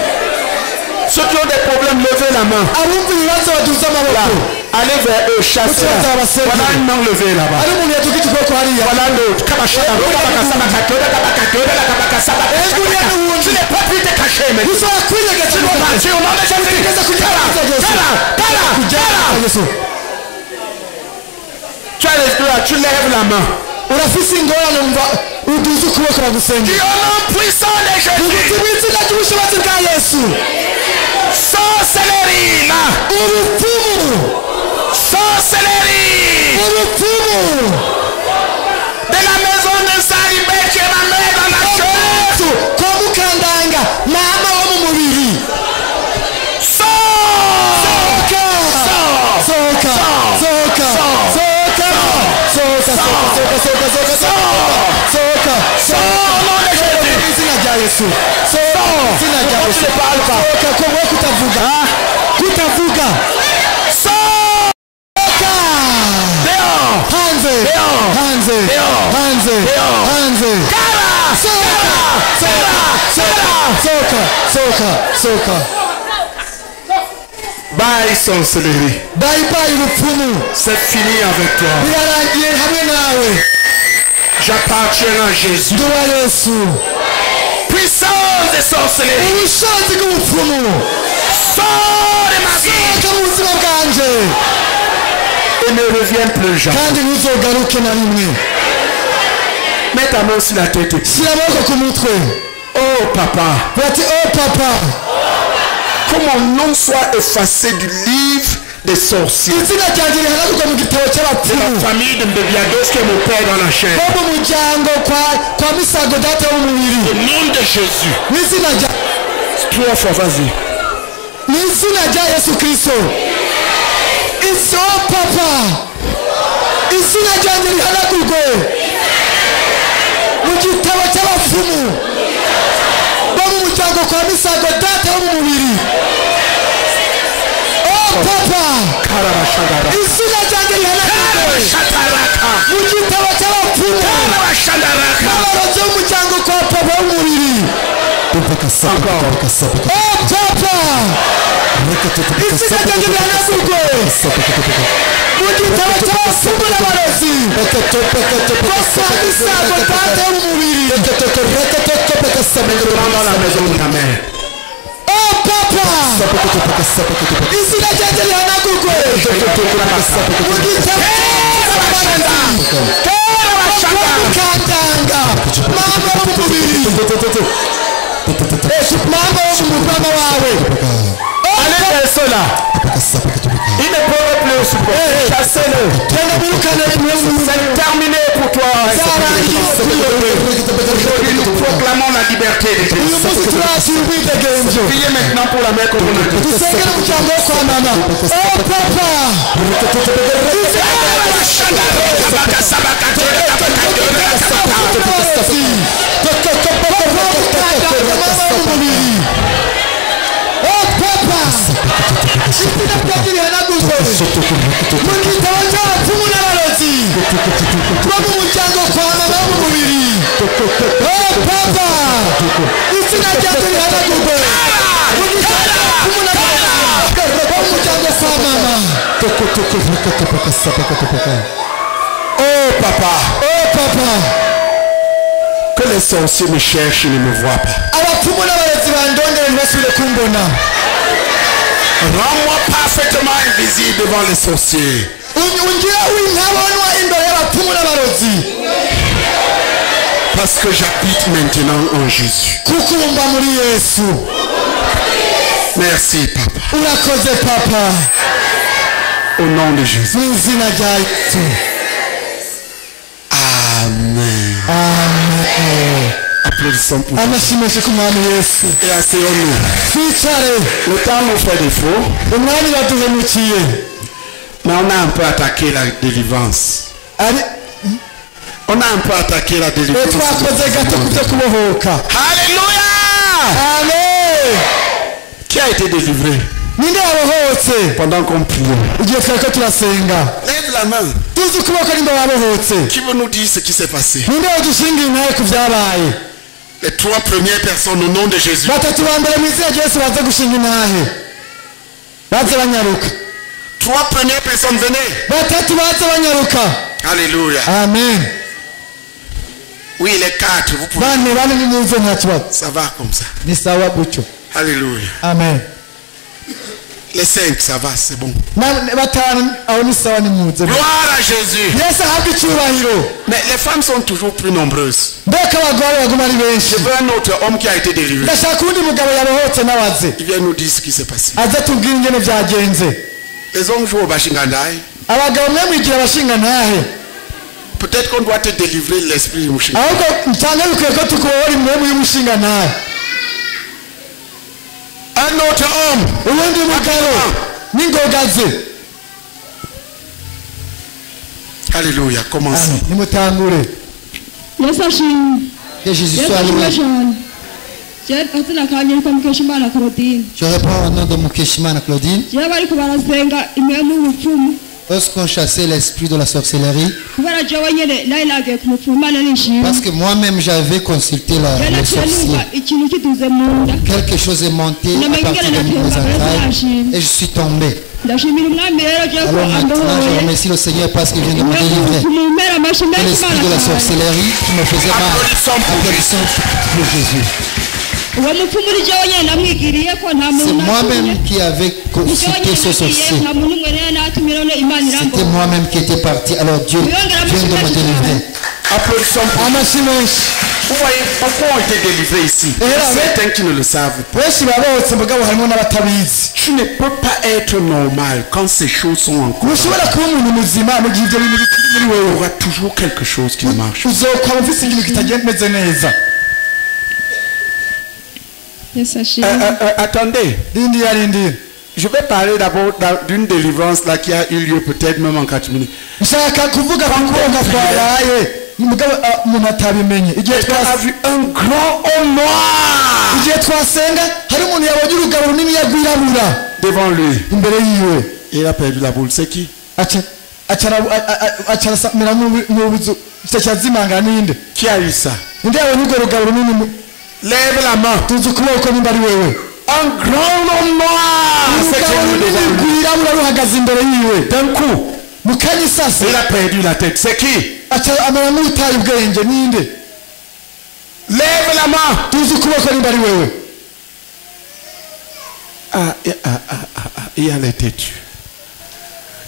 Ceux qui ont des problèmes, levez la main. Abumva ibibazo baduza amaboko. Allez vers eux, chassez. Voilà une main levée là-bas. Ari umuntu yatugije ukuboko hariya. Voilà l'autre. Kabashanda roka bakasaba katoda kabakatoda kabakasaba. Tu n'es pas pu te cacher mais. Ushobora kwinyegeza Tu au nom de Jésus. Yesu. Tu as l'esprit là, tu lèves la main. Urafise ingorane umva uduze ukuboko bagusengera. Au nom puissant de Jésus. Mu izina ry'ubushobozi bwa Yesu. Sorcellerie là. Ubupfumu. Sorcellerie. Ubupfumu. De la maison de Salibeth qui est ma mère dans la chair. Kwa mukandanga mama wo mu mubiri. Sors. Soka. Soka. Soka. Soka. Soka. Sors au nom de Jésus. Izina rya Yesu. Soka. Izina rya Pourquoi tu Yesu. ne parles pas? Soka ko wowe kutavuga. Kutavuga. Sors. Soka. Dehors. Hanze. Dehors. Hanze. Dehors. Hanze. Dehors. Hanze. Kara. soka. Bye sorcellerie. Bye ubupfumu. C'est fini avec toi. Birarangiye hamwe nawe. J'appartiens à Jésus. Nduwa Yesu. Puissance de sorcellerie. Ubushobozi bw'ubupfumu. Sors de ma vie. Sohoka mu buzima bwanje. Et ne reviens plus jamais. Kandi ntuzogaruke na rimwe. Mets ta main sur la tête. Shyira amaboko ku mutwe. Oh papa. Bati oh papa. Que mon nom soit effacé du livre des sorciers. Izina ryanjye rihanagurwa mu gitabo De cy'abapfumu. la famille de Mbebiados qui est mon père dans la chair. Bo mu muryango kwa Misago data wo mu mubiri. Au nom de Jésus. N'izina rya 3 fois, vas-y. n'izina rya Yesu Kristo. Iso papa. Izina ryanjye rihanagurwe mu gitabo cy'abapfumu. Bo mu muryango kwa Misago data wo mu mubiri. Oh papa. Karabashagara. Izina ryanjye rihanagurwe Shataraka. mu gitabo cy'abapfumu. Karabashadaraka. Abarozi b'umuryango kwa papa w'umubiri. Oh papa. Izina ryanjye rihanagurwe mu gitabo cy'abapfumu n'abarozi. Kwa Misago data w'umubiri. Dans la maison de ta mère. Oh papa. Izina ryanjye rihanagurwe mu gitabo cy'abakandanga. Mama w'umubiri. Mama w'umugama wawe. Allez, cela. Il ne peut plus supporter. Chassez-le. C'est terminé pour toi. Aujourd'hui, nous proclamons la liberté de Jésus. Priez maintenant pour la mère communautaire. Dusengere umuryango wo kwa mama. Oh papa. Oh papa. Izina ryanjye rihanagurwe mu gitabo cy'abapfumu n'abarozi bo mu muryango kwa mama w'umubiri. Oh papa. Izina ryanjye rihanagurwe mu gitabo cy'abapfumu n'abarozi bo mu muryango kwa mama. Oh papa. Oh papa. Que les sorciers me cherchent et ne me voient pas. Abapfumu n'abarozi bandondere ntibasubire kumbona. Rends-moi parfaitement invisible devant les sorciers. Ungira w'intabonwa imbere y'abapfumu n'abarozi. Parce que j'habite maintenant en Jésus. Kuko mba muri Yesu. Merci papa. Urakoze papa. Au nom de Jésus. Mu izina rya Yesu. Amen. Amen. Applaudissons pour Amashimeshe ku mwami Yesu. et asseyons-nous. Twicare. Le temps nous fait défaut, Umwami waduhemukiye. mais on a un peu attaqué la délivrance. On a un peu attaqué la délivrance. Twakoze gato ku byo kubohoka. Alléluia! Amen. Qui a été délivré Ninde wabohotse pendant qu'on priait? igihe twariko turasenga? Lève la main. Tuzi ukuboko ninde wabohotse? Qui veut nous dire ce qui s'est passé? Ninde wadushingiye intahe ku byabaye? Les 3 premières personnes au nom de Jésus. Batatu ba mbere mu izina rya Yesu baze gushinga intahe. Baze banyaruka. 3 premières personnes, venez. Batatu baze banyaruka. Alléluia. Amen. Oui, les 4, vous pouvez. Bane nimuze nta kibazo. Ça va comme ça. Ni sawa gutyo. Alléluia. Amen. Les 5, ça va, c'est bon. Batanu aho ni sawa nimuze. Gloire à Jésus. Yesu ahabwe icyubahiro. Mais les femmes sont toujours plus nombreuses. Mbega abagore baguma ari benshi. Je veux un autre homme qui a été délivré. Ndashaka undi mugabo yabohotse n'abaze. Il vient nous dire ce qui s'est passé. Aze tubwire ingene byagenze. Les hommes jouent au Bashingandai. Abagabo mwe mwigira abashinga ntahe. Peut-être qu'on doit te délivrer de l'esprit du Mouchinga. Ahubwo cyane bikwiye ko tukubohora imwe y'umushinga ntahe. Un autre homme. Ubundi mugabo n'ingoga ze. Alléluia. Commencez. Nimutangure. Yesu ashimwe. Que Jésus Yesu soit ashimwe loué. cyane. Jewe akazina kanje nitwa Mukeshimana Claudine. Je réponds au nom de Mukeshimana Claudine. Jewe bariko barasenga imwe y'ubupfumu. Lorsqu'on chassait l'esprit de la sorcellerie, kubera jewe nyene nari nagiye ku mupfumu Imana nishimye parce que moi-même j'avais consulté le sorcier. ikintu kiduze mu nda Quelque chose est monté à partir de mes entrailles et je suis tombé. ndashimira umwami rero jewe ko Alors maintenant, je ambohoye remercie le Seigneur parce qu'il vient de me délivrer kumumera amashi de menshi l'esprit de la sorcellerie qui me faisait mal. Applaudissons pour Jésus. uwo mupfumu uri jewe nyene namwigiriye ko nta C'est muntu moi-même qui avais consulté ce sorcier. nta muntu umwe rero natumira none Imana C'était irambo moi-même qui étais parti. Alors Dieu vient de me délivrer. Applaudissons pour Amashi menshi. Vous voyez pourquoi on était délivré ici. Certains qui ne le savent pas. Benshi babotse mugabo harimo n'abatabizi. Tu ne peux pas être normal quand ces choses sont en cours. Ntushobora kuba umuntu muzima mu gihe ibyo bintu bikiri muri Il y wewe. aura toujours quelque chose qui ne marche. Uzokwaba ufise ikintu kitagenda neza neza. Yesu ashimwe Attendez, Rindi yarindi. je vais parler d'abord d'une délivrance là qui a eu lieu peut-être même en 4 minutes. Nshaka kuvuga ku kuronga kwabaye. Mugabo umuntu atabimenye. Igihe On a vu un grand homme noir igihe twasenga hari umuntu yabonye urugabo runini yarwirabura devant lui. imbere yiwe. Il a perdu la boule. C'est qui? acaramera nk'ubuzu kitazimanga ninde Qui a eu ça? ninde yabonye urwo rugabo runini. Lève la main. Tuzi ukuboko nimba ari wewe. Un grand homme noir. C'est urugabo qui runini devant lui? rwirabura ruhagaze imbere yiwe. D'un coup, mu kanya isase il a perdu la tête. C'est qui? amera nk'utaye ubwenge ninde. Lève la main. Tuzi ukuboko nimba ari wewe. Il a les têtus.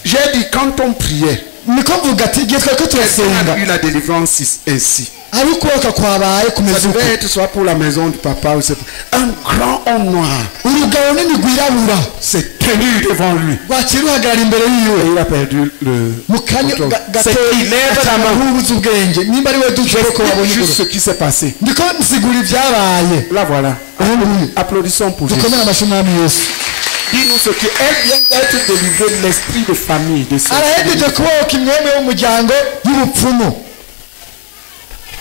J'ai dit quand on priait, niko mvuga ati igihe twari ko on turasenga a eu la délivrance ainsi. hari ukuboko kwabaye Ça kumeza uko devait être soit pour la maison du papa ou c'est un grand homme noir. urugabo runini rwirabura C'est tenu devant lui. rwakira ruhagarara imbere Et yiwe. il a perdu le mu kanya contrôle. gato C'est qui? Lève la main. nk'ubuze ubwenge nimba ari we dushobora ko wabonye Juste ce urugabo. qui s'est passé. ndiko nsigura ibyabaye. Là voilà. Haleluya. Applaudissons pour Jésus. dukomere amashyi umwami Yesu. Dis-nous ce qui elle vient d'être délivrée de l'esprit de famille de ce. arahejeje kubohoka imwemwe y'umuryango y'ubupfumu.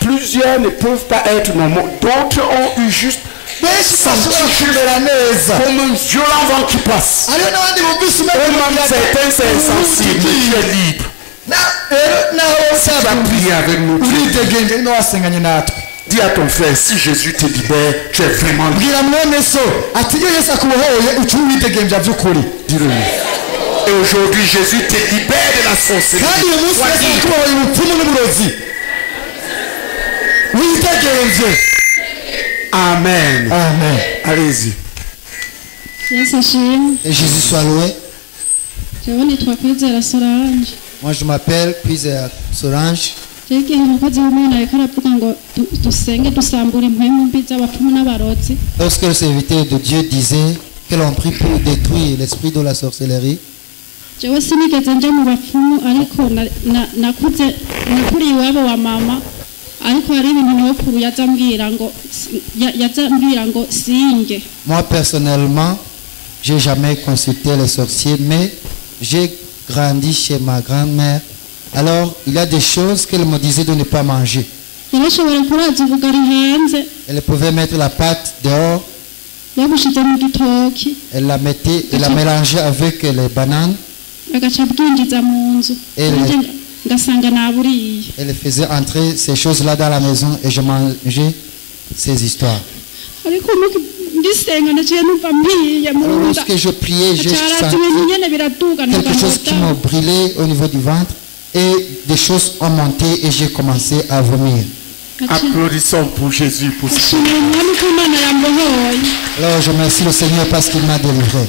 Plusieurs ne peuvent pas être normaux. D'autres ont eu juste benshi bashobora kumera neza. comme un violent vent qui passe. hariho n'abandi bumvise Même certains c'est insensible, mais tu es libre. rero naho Tu as prié avec nous. uritegenge niba wasenganye natwe. Dis à ton frère, si Jésus te libère, tu es vraiment libre. bwira mwene so ati iyo Yesu akubohoye uca uwitegembya by'ukuri. Dis-le-lui. Et aujourd'hui, Jésus te libère de la sorcellerie. kandi uyu munsi Sois Yesu libre. akubohoye ubupfumu n'uburozi. witegembye. Amen. amen. Allez-y. Yesu ashimwe Et Jésus soit loué. jewe nitwa Kwizera Solange Moi je m'appelle Kwizera Solange. jewe igihe umukozi w'Imana ariko aravuga ngo dusenge dusambura impwemu mbi z'abapfumu n'abarozi Lorsque le serviteur de Dieu disait que l'on prie pour détruire l'esprit de la sorcellerie, jewe sinigeze nja mu bapfumu ariko nakuriye iwabo wa mama ariko hari ibintu nyokuru yazambwira ngo singe. moi personnellement, j'ai jamais consulté les sorciers, mais j'ai grandi chez ma grand-mère. Alors, il y a des choses qu'elle me disait de ne pas manger. yarashobora kuraza ubugari hanze Elle pouvait mettre la pâte dehors, yabushize mu gitoki elle la mettait, elle la mélangeait avec les bananes, agaca abwinjiza mu nzu nanjye ngasanga naburiye. elle faisait entrer ces choses-là dans la maison et je mangeais ces histoires. ariko ngisenga naciye numva mpiye mu Alors, nda lorsque je priais, j'ai acara senti ibintu nyene biraduga quelque chose qui me brûlait au niveau du ventre et des choses ont monté et j'ai commencé à vomir. Applaudissons pour Jésus pour ça. ashimira umwami ko Imana yambohoye. Alors je remercie le Seigneur parce qu'il m'a délivré.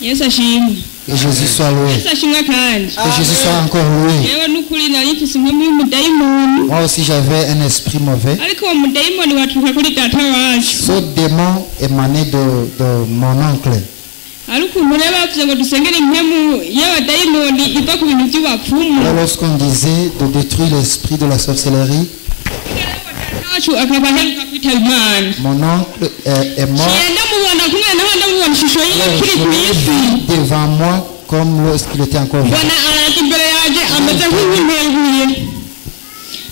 Yesu ashimwe Que Jésus soit loué. Yesu ashimwe kandi Que Jésus soit encore loué. yewe n'ukuri nari mfise impwemu y'umudayimoni Moi aussi j'avais un esprit mauvais. ariko uwo mudayimoni waturuka kuri data wacu Ce démon émanait de mon oncle. ari ukuntu rero bavuze ngo dusengere impwemu y'abadayimoni iva ku bintu by'ubapfumu Alors lorsqu'on disait de détruire l'esprit de la sorcellerie, wacu akaba aheruka kwitaba Imana mon oncle est mort. ndamubona kumwe naho ndamubona ishusho yiwe Alors, kiri je ku l'ai isi vu devant moi comme lorsqu'il était encore vivant. mbona araje imbere yanjye ameze nk'inyenyeri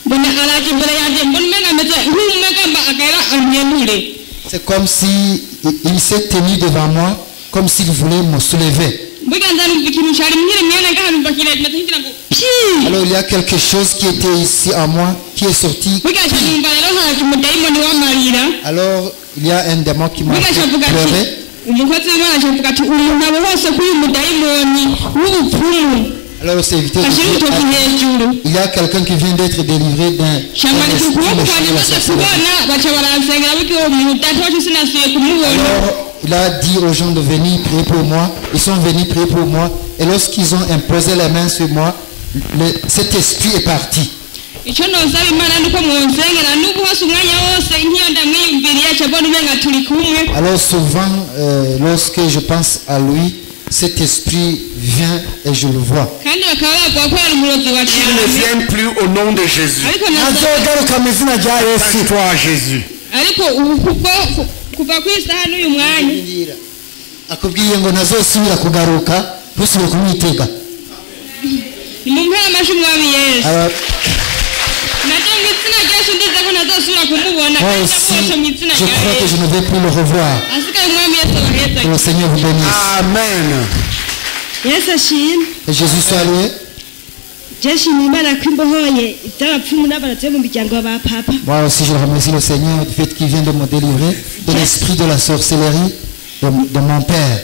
mbona araje imbere yanjye mbona umenga ameze nk'umegamba agera anyenure C'est comme si il s'est tenu devant moi comme s'il voulait me soulever. Alors il y a quelque chose qui était ici à moi, qui est sorti. Alors il y a un démon qui m'a fait pleurer. Alors le serviteur de Dieu, il y a quelqu'un qui vient d'être délivré d'un Alors il a dit aux gens de venir prier pour moi. Ils sont venus prier pour moi. Et lorsqu'ils ont imposé les mains sur moi, cet esprit est parti. Alors souvent, lorsque je pense à lui, cet esprit vient et je le vois. Il ne vient plus au nom de Jésus. Toi, Jésus. Akubwiye ngo nazosubira kugaruka rusubire kumwitega. Je crois que je ne vais plus le revoir. Que le Seigneur vous bénisse. Amen. Et Jésus soit loué. Moi aussi je remercie le Seigneur du fait qu'il vient de me délivrer de l'esprit de la sorcellerie de mon père.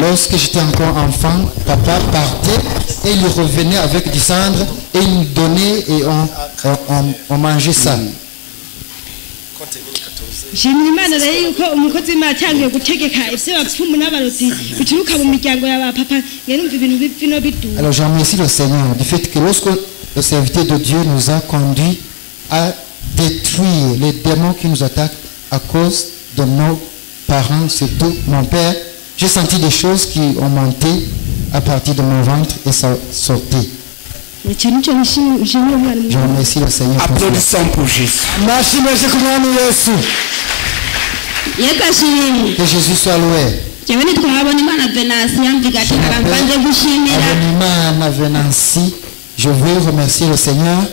Lorsque j'étais encore enfant, papa partait et il revenait avec du cendre et il nous donnait et on mangeait ça. Alors je remercie le Seigneur du fait que lorsque le serviteur de Dieu nous a conduits à détruire les démons qui nous attaquent à cause de nos parents, surtout mon père, j'ai senti des choses qui ont monté à partir de mon ventre et ça sortait. Je remercie le Seigneur. Applaudissons pour Jésus. Que Jésus soit loué. Je veux remercier le Seigneur.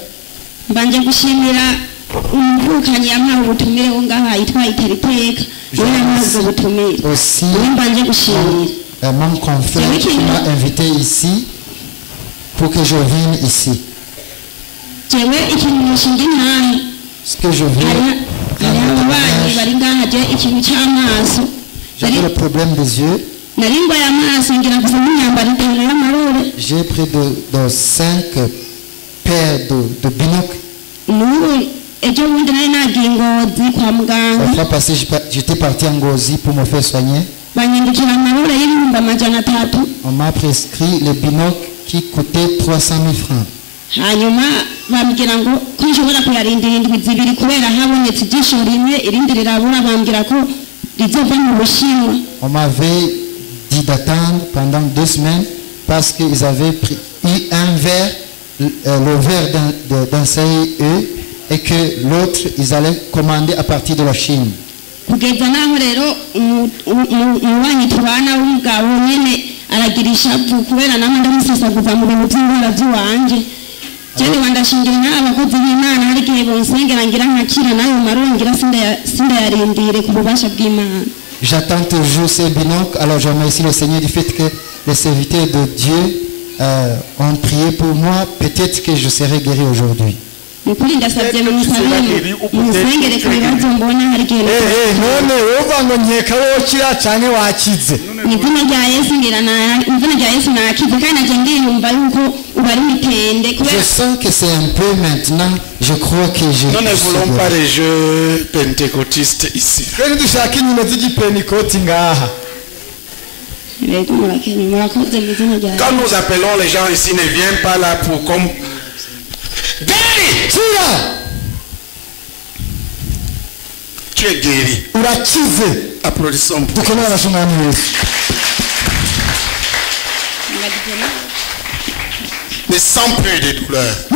Aussi mon confrère qui m'a invité ici pour que je vienne ici. Ce que je veux, j'avais le problème des yeux. J'ai pris de 5 paires de binocles. La fois passée, j'étais parti en Ngozi pour me faire soigner. On m'a prescrit les binocles qui coûtaient 300 000 francs. On m'avait dit d'attendre pendant 2 semaines parce qu'ils avaient eu un verre, le verre d'un CIE, et que l'autre, ils allaient commander à partir de la Chine. J'attends toujours ces binocles. Alors je remercie le Seigneur du fait que les serviteurs de Dieu ont prié pour moi. Peut-être que je serai guéri aujourd'hui. Je sens que c'est un peu maintenant. Je crois que je... Nous ne voulons pas les jeux pentecôtistes ici. Quand nous appelons les gens ici, ne viennent pas là pour comme... Tu es guéri. Applaudissons pour ne sens plus de douleur. Je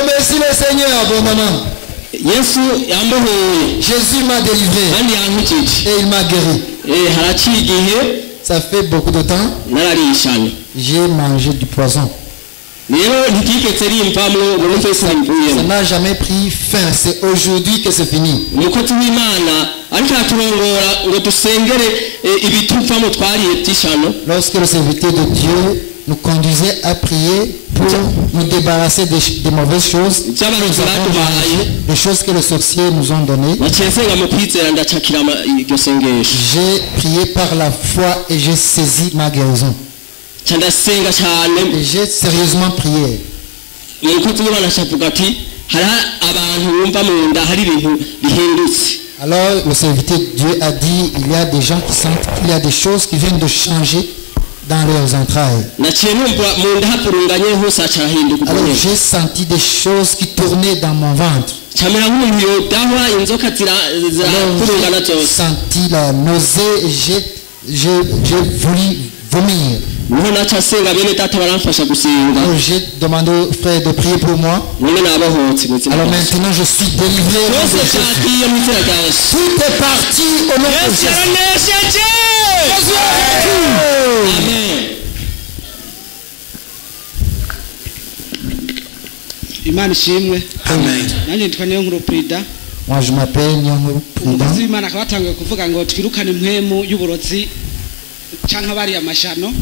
remercie le Seigneur, bon maman. Jésus m'a délivré et il m'a guéri. Ça fait beaucoup de temps. J'ai mangé du poison. Ça n'a jamais pris fin. C'est aujourd'hui que c'est fini. Lorsque le serviteur de Dieu nous conduisait à prier pour nous débarrasser des mauvaises choses, des choses que les sorciers nous ont données, j'ai prié par la foi et j'ai saisi ma guérison. Et j'ai sérieusement prié. Alors le serviteur de Dieu a dit, il y a des gens qui sentent qu'il y a des choses qui viennent de changer dans leurs entrailles. Alors j'ai senti des choses qui tournaient dans mon ventre. Alors j'ai senti la nausée et j'ai voulu vomir. Alors j'ai demandé au frère de prier pour moi. Alors maintenant je suis délivré. Tout est parti au nom de Jésus. Amen. Moi je m'appelle Nyonguru Prida.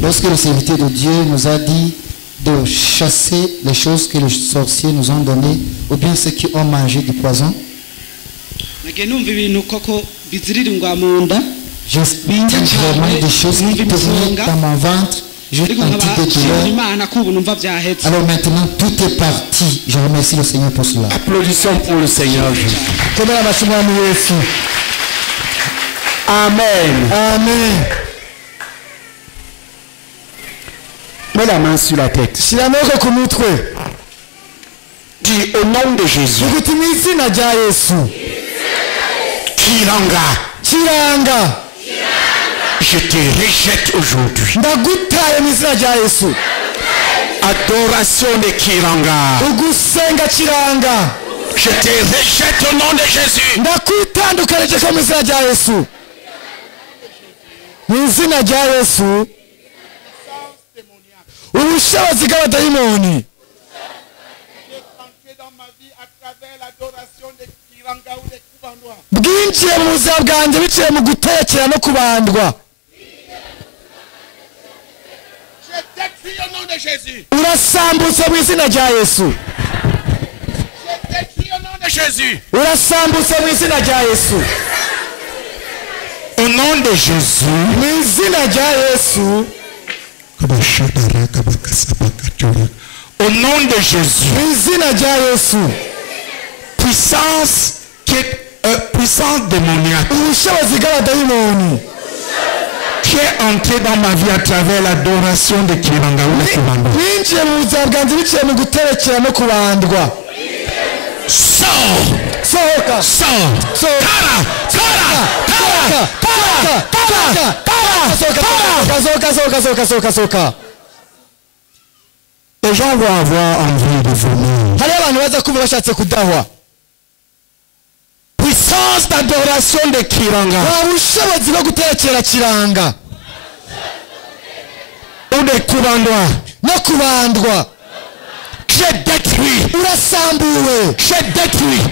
Lorsque le serviteur de Dieu nous a dit de chasser les choses que les sorciers nous ont données, ou bien ceux qui ont mangé du poison, j'ai vraiment des choses qui tournaient dans mon ventre. J'ai senti des douleurs. Alors maintenant tout est parti. Je remercie le Seigneur pour cela. Applaudissons pour le Seigneur Jésus. Amen. Amen. Mets la main sur la tête. Dis au nom de Jésus. Kiranga. Je te rejette aujourd'hui. Adoration de Kiranga. Je te rejette au nom de Jésus. Ubushobozi bw'abadayimoni bwinjiye mu buzima bwanjye biciye mu gutekera no kubandwa. Urasambutse mu izina rya Yesu. Urasambutse mu izina rya Yesu. Au nom de Jésus. Mu izina rya Yesu. Au nom de Jésus. Puissance démoniaque qui est entré dans ma vie à travers l'adoration de Kiranga. Sors. Les gens vont avoir envie de vomir. Puissance d'adoration de Kiranga. Ou de Kubandwa. Je détruis. Je détruis.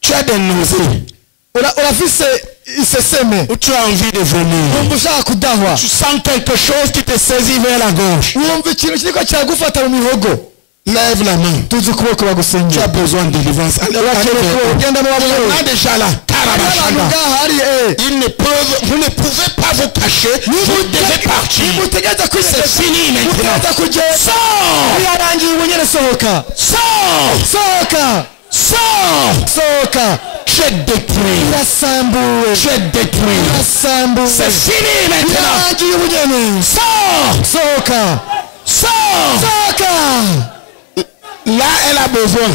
Tu as des nausées. Ou tu as envie de vomir. Tu sens quelque chose qui te saisit vers la gauche. Lève la main. Tu as besoin de délivrance. Il y en a déjà là. Vous ne pouvez pas vous cacher. Vous devez partir. C'est fini maintenant. Sors. Je détruis. C'est fini maintenant. Sors. Là, elle a besoin.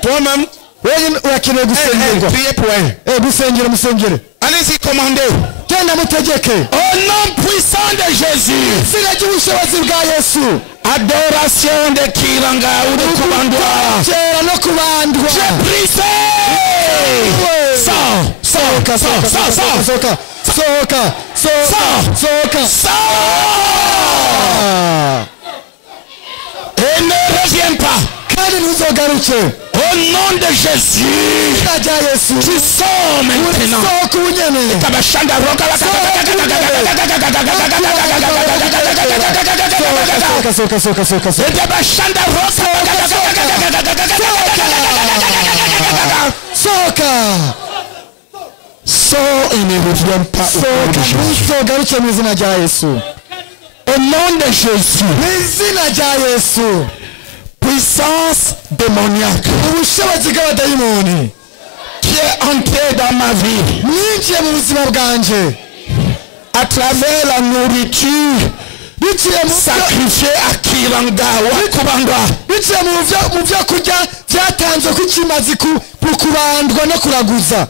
Toi-même, priez pour elle. Allez-y, commandez. genda mutegeke Au nom puissant de Jésus. izina ry'ubushobozi bwa Yesu Adoration de Kiranga ou de Kubandwa. kera no kubandwa J'ai brisé. Sors, sohoka sors, sors, sors, sors. sohoka sohoka sohoka Et ne reviens pas. kandi ntuzogaruke Au nom de Jésus. izina rya Yesu Tu sors maintenant. sohoka ubunyene Kabashanda roka sohoka Kabashanda roka sohoka Sors et ne reviens pas au nom de sohoka Jésus. ntuzogaruke mu izina rya Yesu Au nom de Jésus. mu izina rya Yesu Puissance démoniaque ubushobozi bw'abadayimoni qui est entré dans ma vie mwinjiye mu buzima bwanje à travers la nourriture biciye mu sacrifiée à Kiranga ou à Kubandwa. biciye mu byo kurya byatanzwe ku kimazi ku kubandwa no kuraguza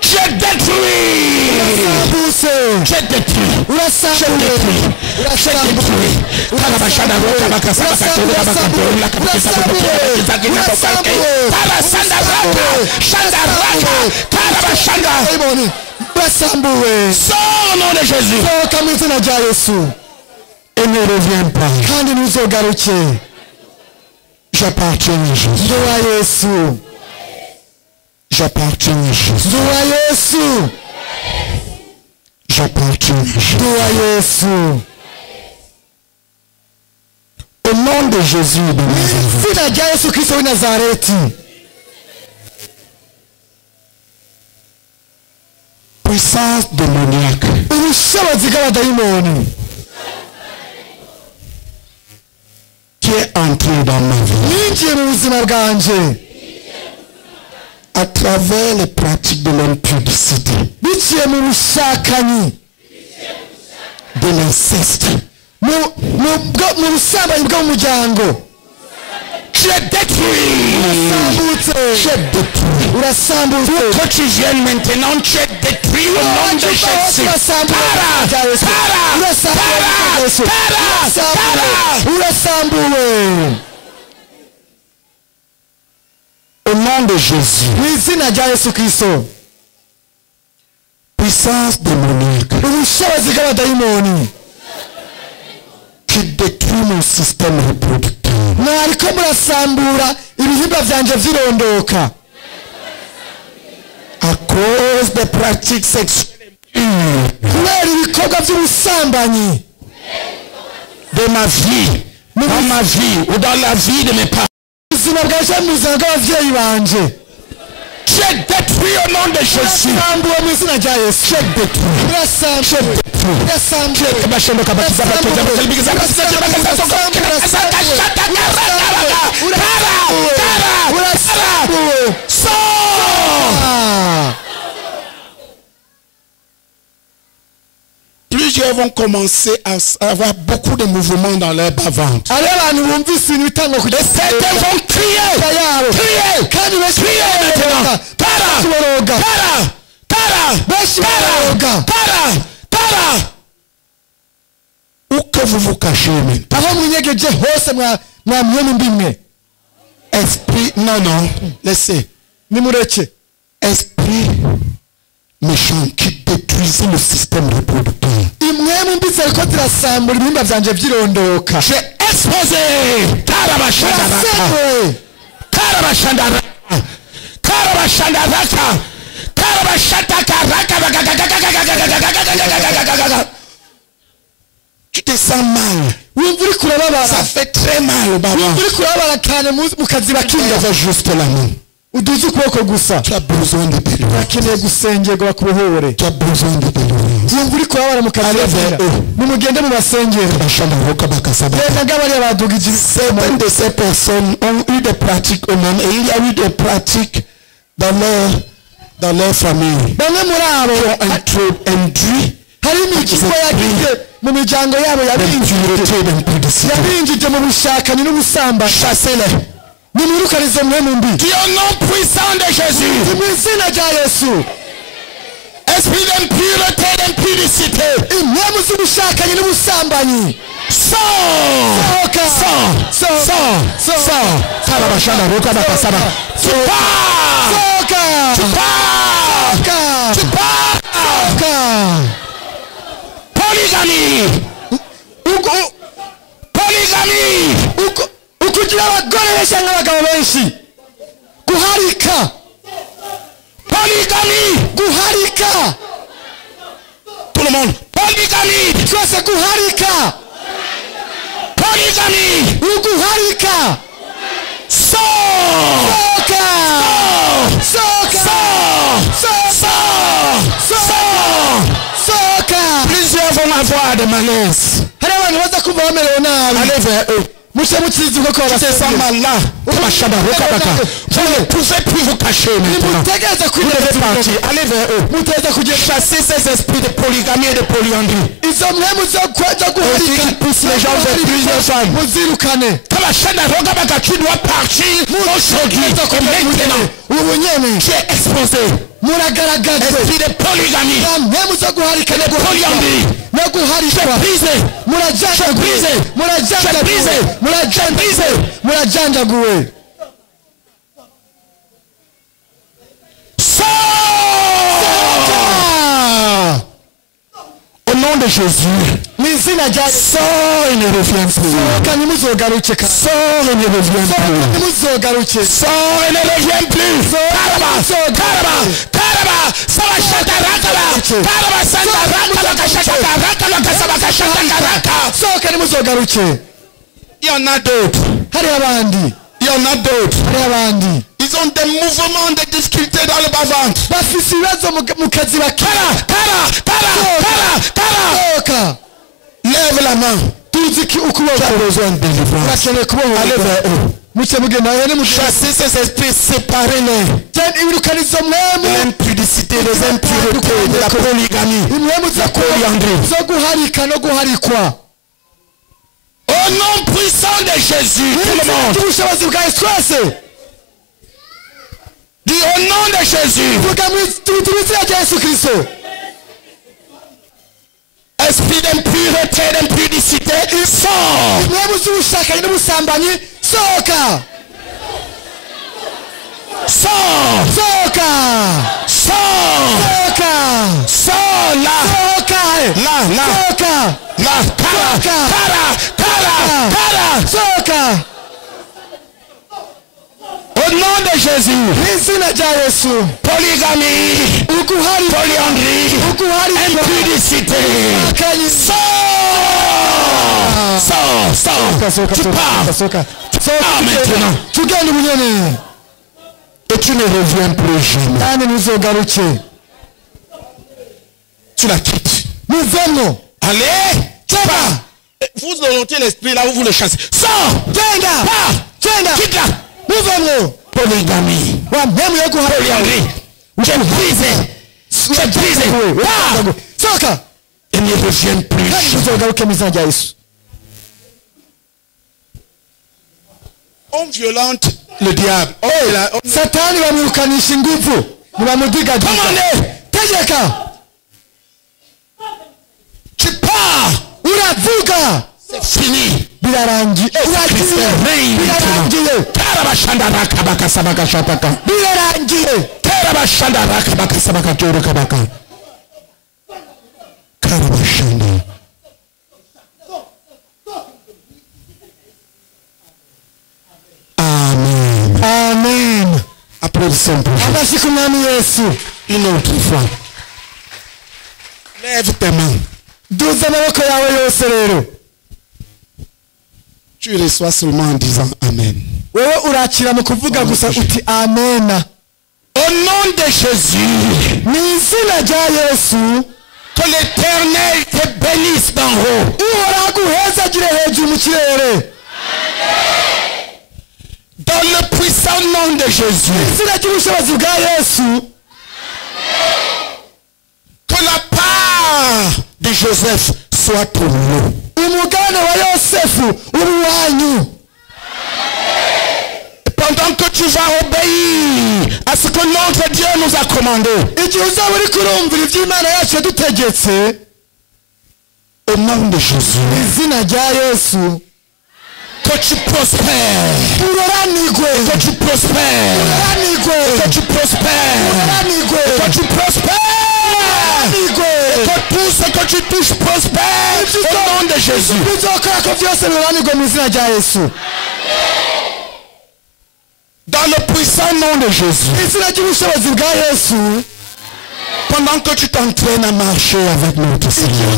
Je détruis. urasambutse Je détruis. urasambuye urasambuye urasambuwe Sors au nom de Jésus. sohoka mu izina rya Yesu Et ne reviens pas. kandi ntuzogaruke J'appartiens à Jésus. ndi wa Yesu J'appartiens à Jésus. ndi wa Yesu J'appartiens à Jésus. ndi wa Yesu Au nom de Jésus de Nazareth. izina rya Yesu Kristo w'i Nazareti Puissance démoniaque ubushobozi bw'abadayimoni qui est entré dans ma vie mwinjiye mu buzima bwanje à travers les pratiques de l'impudicité, biciye mu bushakanyi de l'inceste. mu busambanyi bwo mu muryango Je détruis. urasambutse Je détruis. urasambutse Que tu viennes maintenant, tu es détruit au nom de Jésus. urasambuwe Au nom de Jésus. mu izina rya Yesu Kristo Puissance démoniaque ubushobozi bw'abadayimoni qui détruit mon système reproductif. mwariko murasambura ibihimba vyanje vyirondoka À cause des pratiques sexuelles kubera ibikorwa by'ubusambanyi de ma vie, dans ma vie ou dans la vie de mes parents. ubuzima bwaje mu buzima bw'abavyeyi banje Tu es détruit au nom de Jésus. urasambuwe mu izina rya Yesu Tu es détruit. urasambuwe urasambuwe urasambuwe Plusieurs vont commencer à avoir beaucoup de mouvements dans leur bas-ventre. ari abantu bumvise ibintu bitangwa ku Certains vont crier. yabo Crier. kandi benshi Crier maintenant. boroga benshi boroga Où que vous vous cachez maintenant. aho mwinyegeje hose mwamye mu mbimwe Esprit, non, laissez. nimureke Esprit méchant qui détruisait le système reproducteur. imwe mbi ziriko zirasambura ibihimba vyanje vyirondoka J'ai exposé. Tu te sens mal. wumva uri kurababara Ça fait très mal au baba. wumva uri kurababara cyane mu kazi Tu bakinga avais juste la main. uduze ukuboko gusa Tu as besoin de délivrance. bakeneye gusengerwa bakubohore Tu as besoin de délivrance. wumva uri kurababara mu kazi Allez bakinga vers eux. nimugende mu basengero reka ngabariya badugije Certaines de ces personnes ont eu des pratiques eux-mêmes et il y a eu des pratiques dans leur famille bamwe muri abo qui ont induit hari imikigo yagize mu miryango yabo l'impureté d'impudicité. yabinjije mu bushakanyi n'ubusambanyi Chassez-les. nimwirukane izo mpemu mbi Qui au nom puissant de Jésus. mu izina rya Yesu Esprit d'impureté, d'impudicité. impwemu z'ubushakanye n'ubusambanyi Sors. Karabashana roka bakasaba. Tu pars. Tu pars. Tu pars. Polygamie. Polygamie. ukugira abagore benshi n'abagabo benshi guharika Polygamie. guharika Tout le monde. Polygamie. twese guharika Polygamie. uguharika Sors. soka Plusieurs vont avoir des malaises. hari abantu baza kumva bamerewe nabi Allez vers eux. muce mukizi uko Tu te sens mal là. Vous ne pouvez plus vous cacher maintenant. mutegereza Vous devez partir. Allez vers eux. mutegereza kugenda Chassez ces esprits de polygamie et de polyandrie. izo mpemu zo guharika Qui poussent les gens vers plusieurs femmes. muzirukane Tu dois partir aujourd'hui. Et maintenant, ubu nyene tu es exposé. muragaragajwe Esprit de polygamie. za mpemu zo guharika Et de polyandrie. no Tu es guharikwa brisé. murajanjaguwe Sors. Au nom de Jésus. mu izina rya Sors et ne reviens plus. kandi muzogaruke Sors et ne reviens plus. muzogaruke Sors et ne reviens plus. Karaba, karaba, karaba. Sawa shata rakaba. Karaba santa rakaba kashata rakaba kasaba kashata karaka. sohoka nimuzogaruke Il y en a d'autres. hari abandi Il y en a d'autres. hari abandi Ils ont des mouvements de difficulté dans le bas-ventre. bafise ibibazo mu kazi bakira sohoka Lève la main. tuzi Tu as ukuboko besoin de délivrance. urakeneye kubohoka Allez vers eux. muce mugenda hene Chassez ces esprits, séparez-les. ibirukana izo mpemu L'impudicité, les impuretés, de la polygamie. impwemu zo guharika no guharikwa Au nom puissant de Jésus, tout le monde. ubushobozi bwa yesu twese Dis au nom de Jésus. vuga mu izina rya yesu kristo Esprit d'impureté, d'impudicité, sors. impwemu z'ubushakanye n'ubusambanyi sohoka Sors. sohoka Sors. sohoka Sors là. sohoka Là. sohoka Là. Kara. sohoka Au nom de Jésus. mu izina rya yesu Polygamie. uguharikwa Polyandrie. uguharikwa Impudicité. kanyi Sors. Tu pars. Ah, maintenant. tugenda ubunyene Et tu ne reviens plus jamais. kandi ntuzogaruke Tu la quittes. muvemo Allez. Tu pars. Vous notez l'esprit là où vous le chassez. Sors. genda Pars. genda Quitte là. muvemo Polygamie. wa mpemu yo guharikwa Polyandrie. Tu es brisé. Tu es brisé. Pars. sohoka Et ne reviens plus kandi jamais. ntuzogaruke mu izina rya yesu On violente le diable. satani bamwirukanisha ingufu ntibamudigagiza Commandez. tegeka Tu pars. uravuga C'est fini. birarangiye uragiye birarangiye birarangiye Amen. amen Applaudissons pour Jésus. amashyi ku mwami yesu Une autre fois. Lève tes mains. duza amaboko yawe yose rero Tu reçois seulement en disant Amen. wowe urakira mu kuvuga gusa uti amena Au nom de Jésus, mu izina rya yesu que l'Éternel te bénisse d'en haut. uhoraho aguhezagire hejuru mu kirere Dans le puissant nom de Jésus, izina ry'ubushobozi bwa yesu que la part de Joseph soit pour nous. umugabane wa yosefu uri wanyu Pendant pendant que tu vas obéir à ce que notre Dieu nous a commandé, au nom de Jésus, que tu prospères, que tu prospères, que tu prospères, que tu prospères, que tout ce que tu touches prospère au nom de Jésus. Dans le puissant nom de Jésus, pendant que tu t'entraînes à marcher avec notre Seigneur,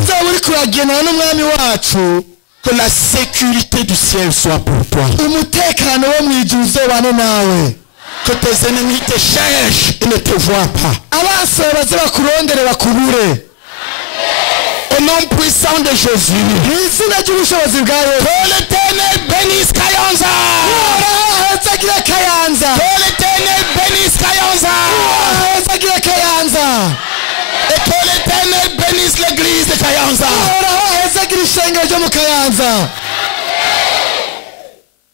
que la sécurité du ciel soit pour toi. Que tes ennemis te cherchent et ne te voient pas. Au nom puissant de Jésus, que l'Éternel bénisse Kayanza. Que l'Éternel bénisse Kayanza. Et que l'Éternel bénisse l'église de Kayanza.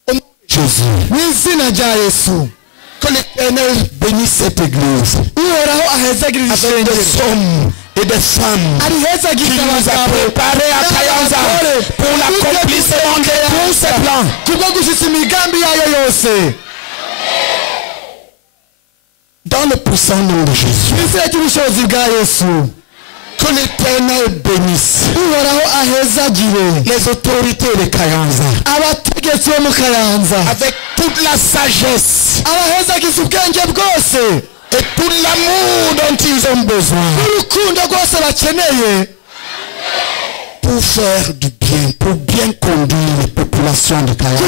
Au nom de Jésus, que l'Éternel bénisse cette église avec des hommes et des femmes qui nous a préparés à Kayanza pour l'accomplissement de tous ces plans. Dans le puissant nom de Jésus, que l'Éternel bénisse les autorités de Kayanza avec toute la sagesse et tout l'amour dont ils ont besoin pour faire du bien, pour bien conduire les populations de Kayanza.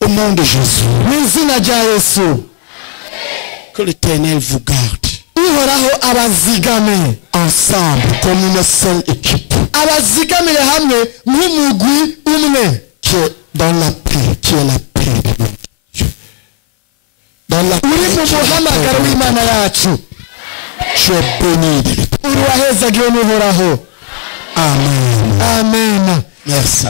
Au nom de Jésus, que l'Éternel vous garde ensemble comme une seule équipe qui est dans la paix, qui est la paix de notre Dieu. Dans la paix, tu es béni de l'Éternel. Amen. Amen. Merci.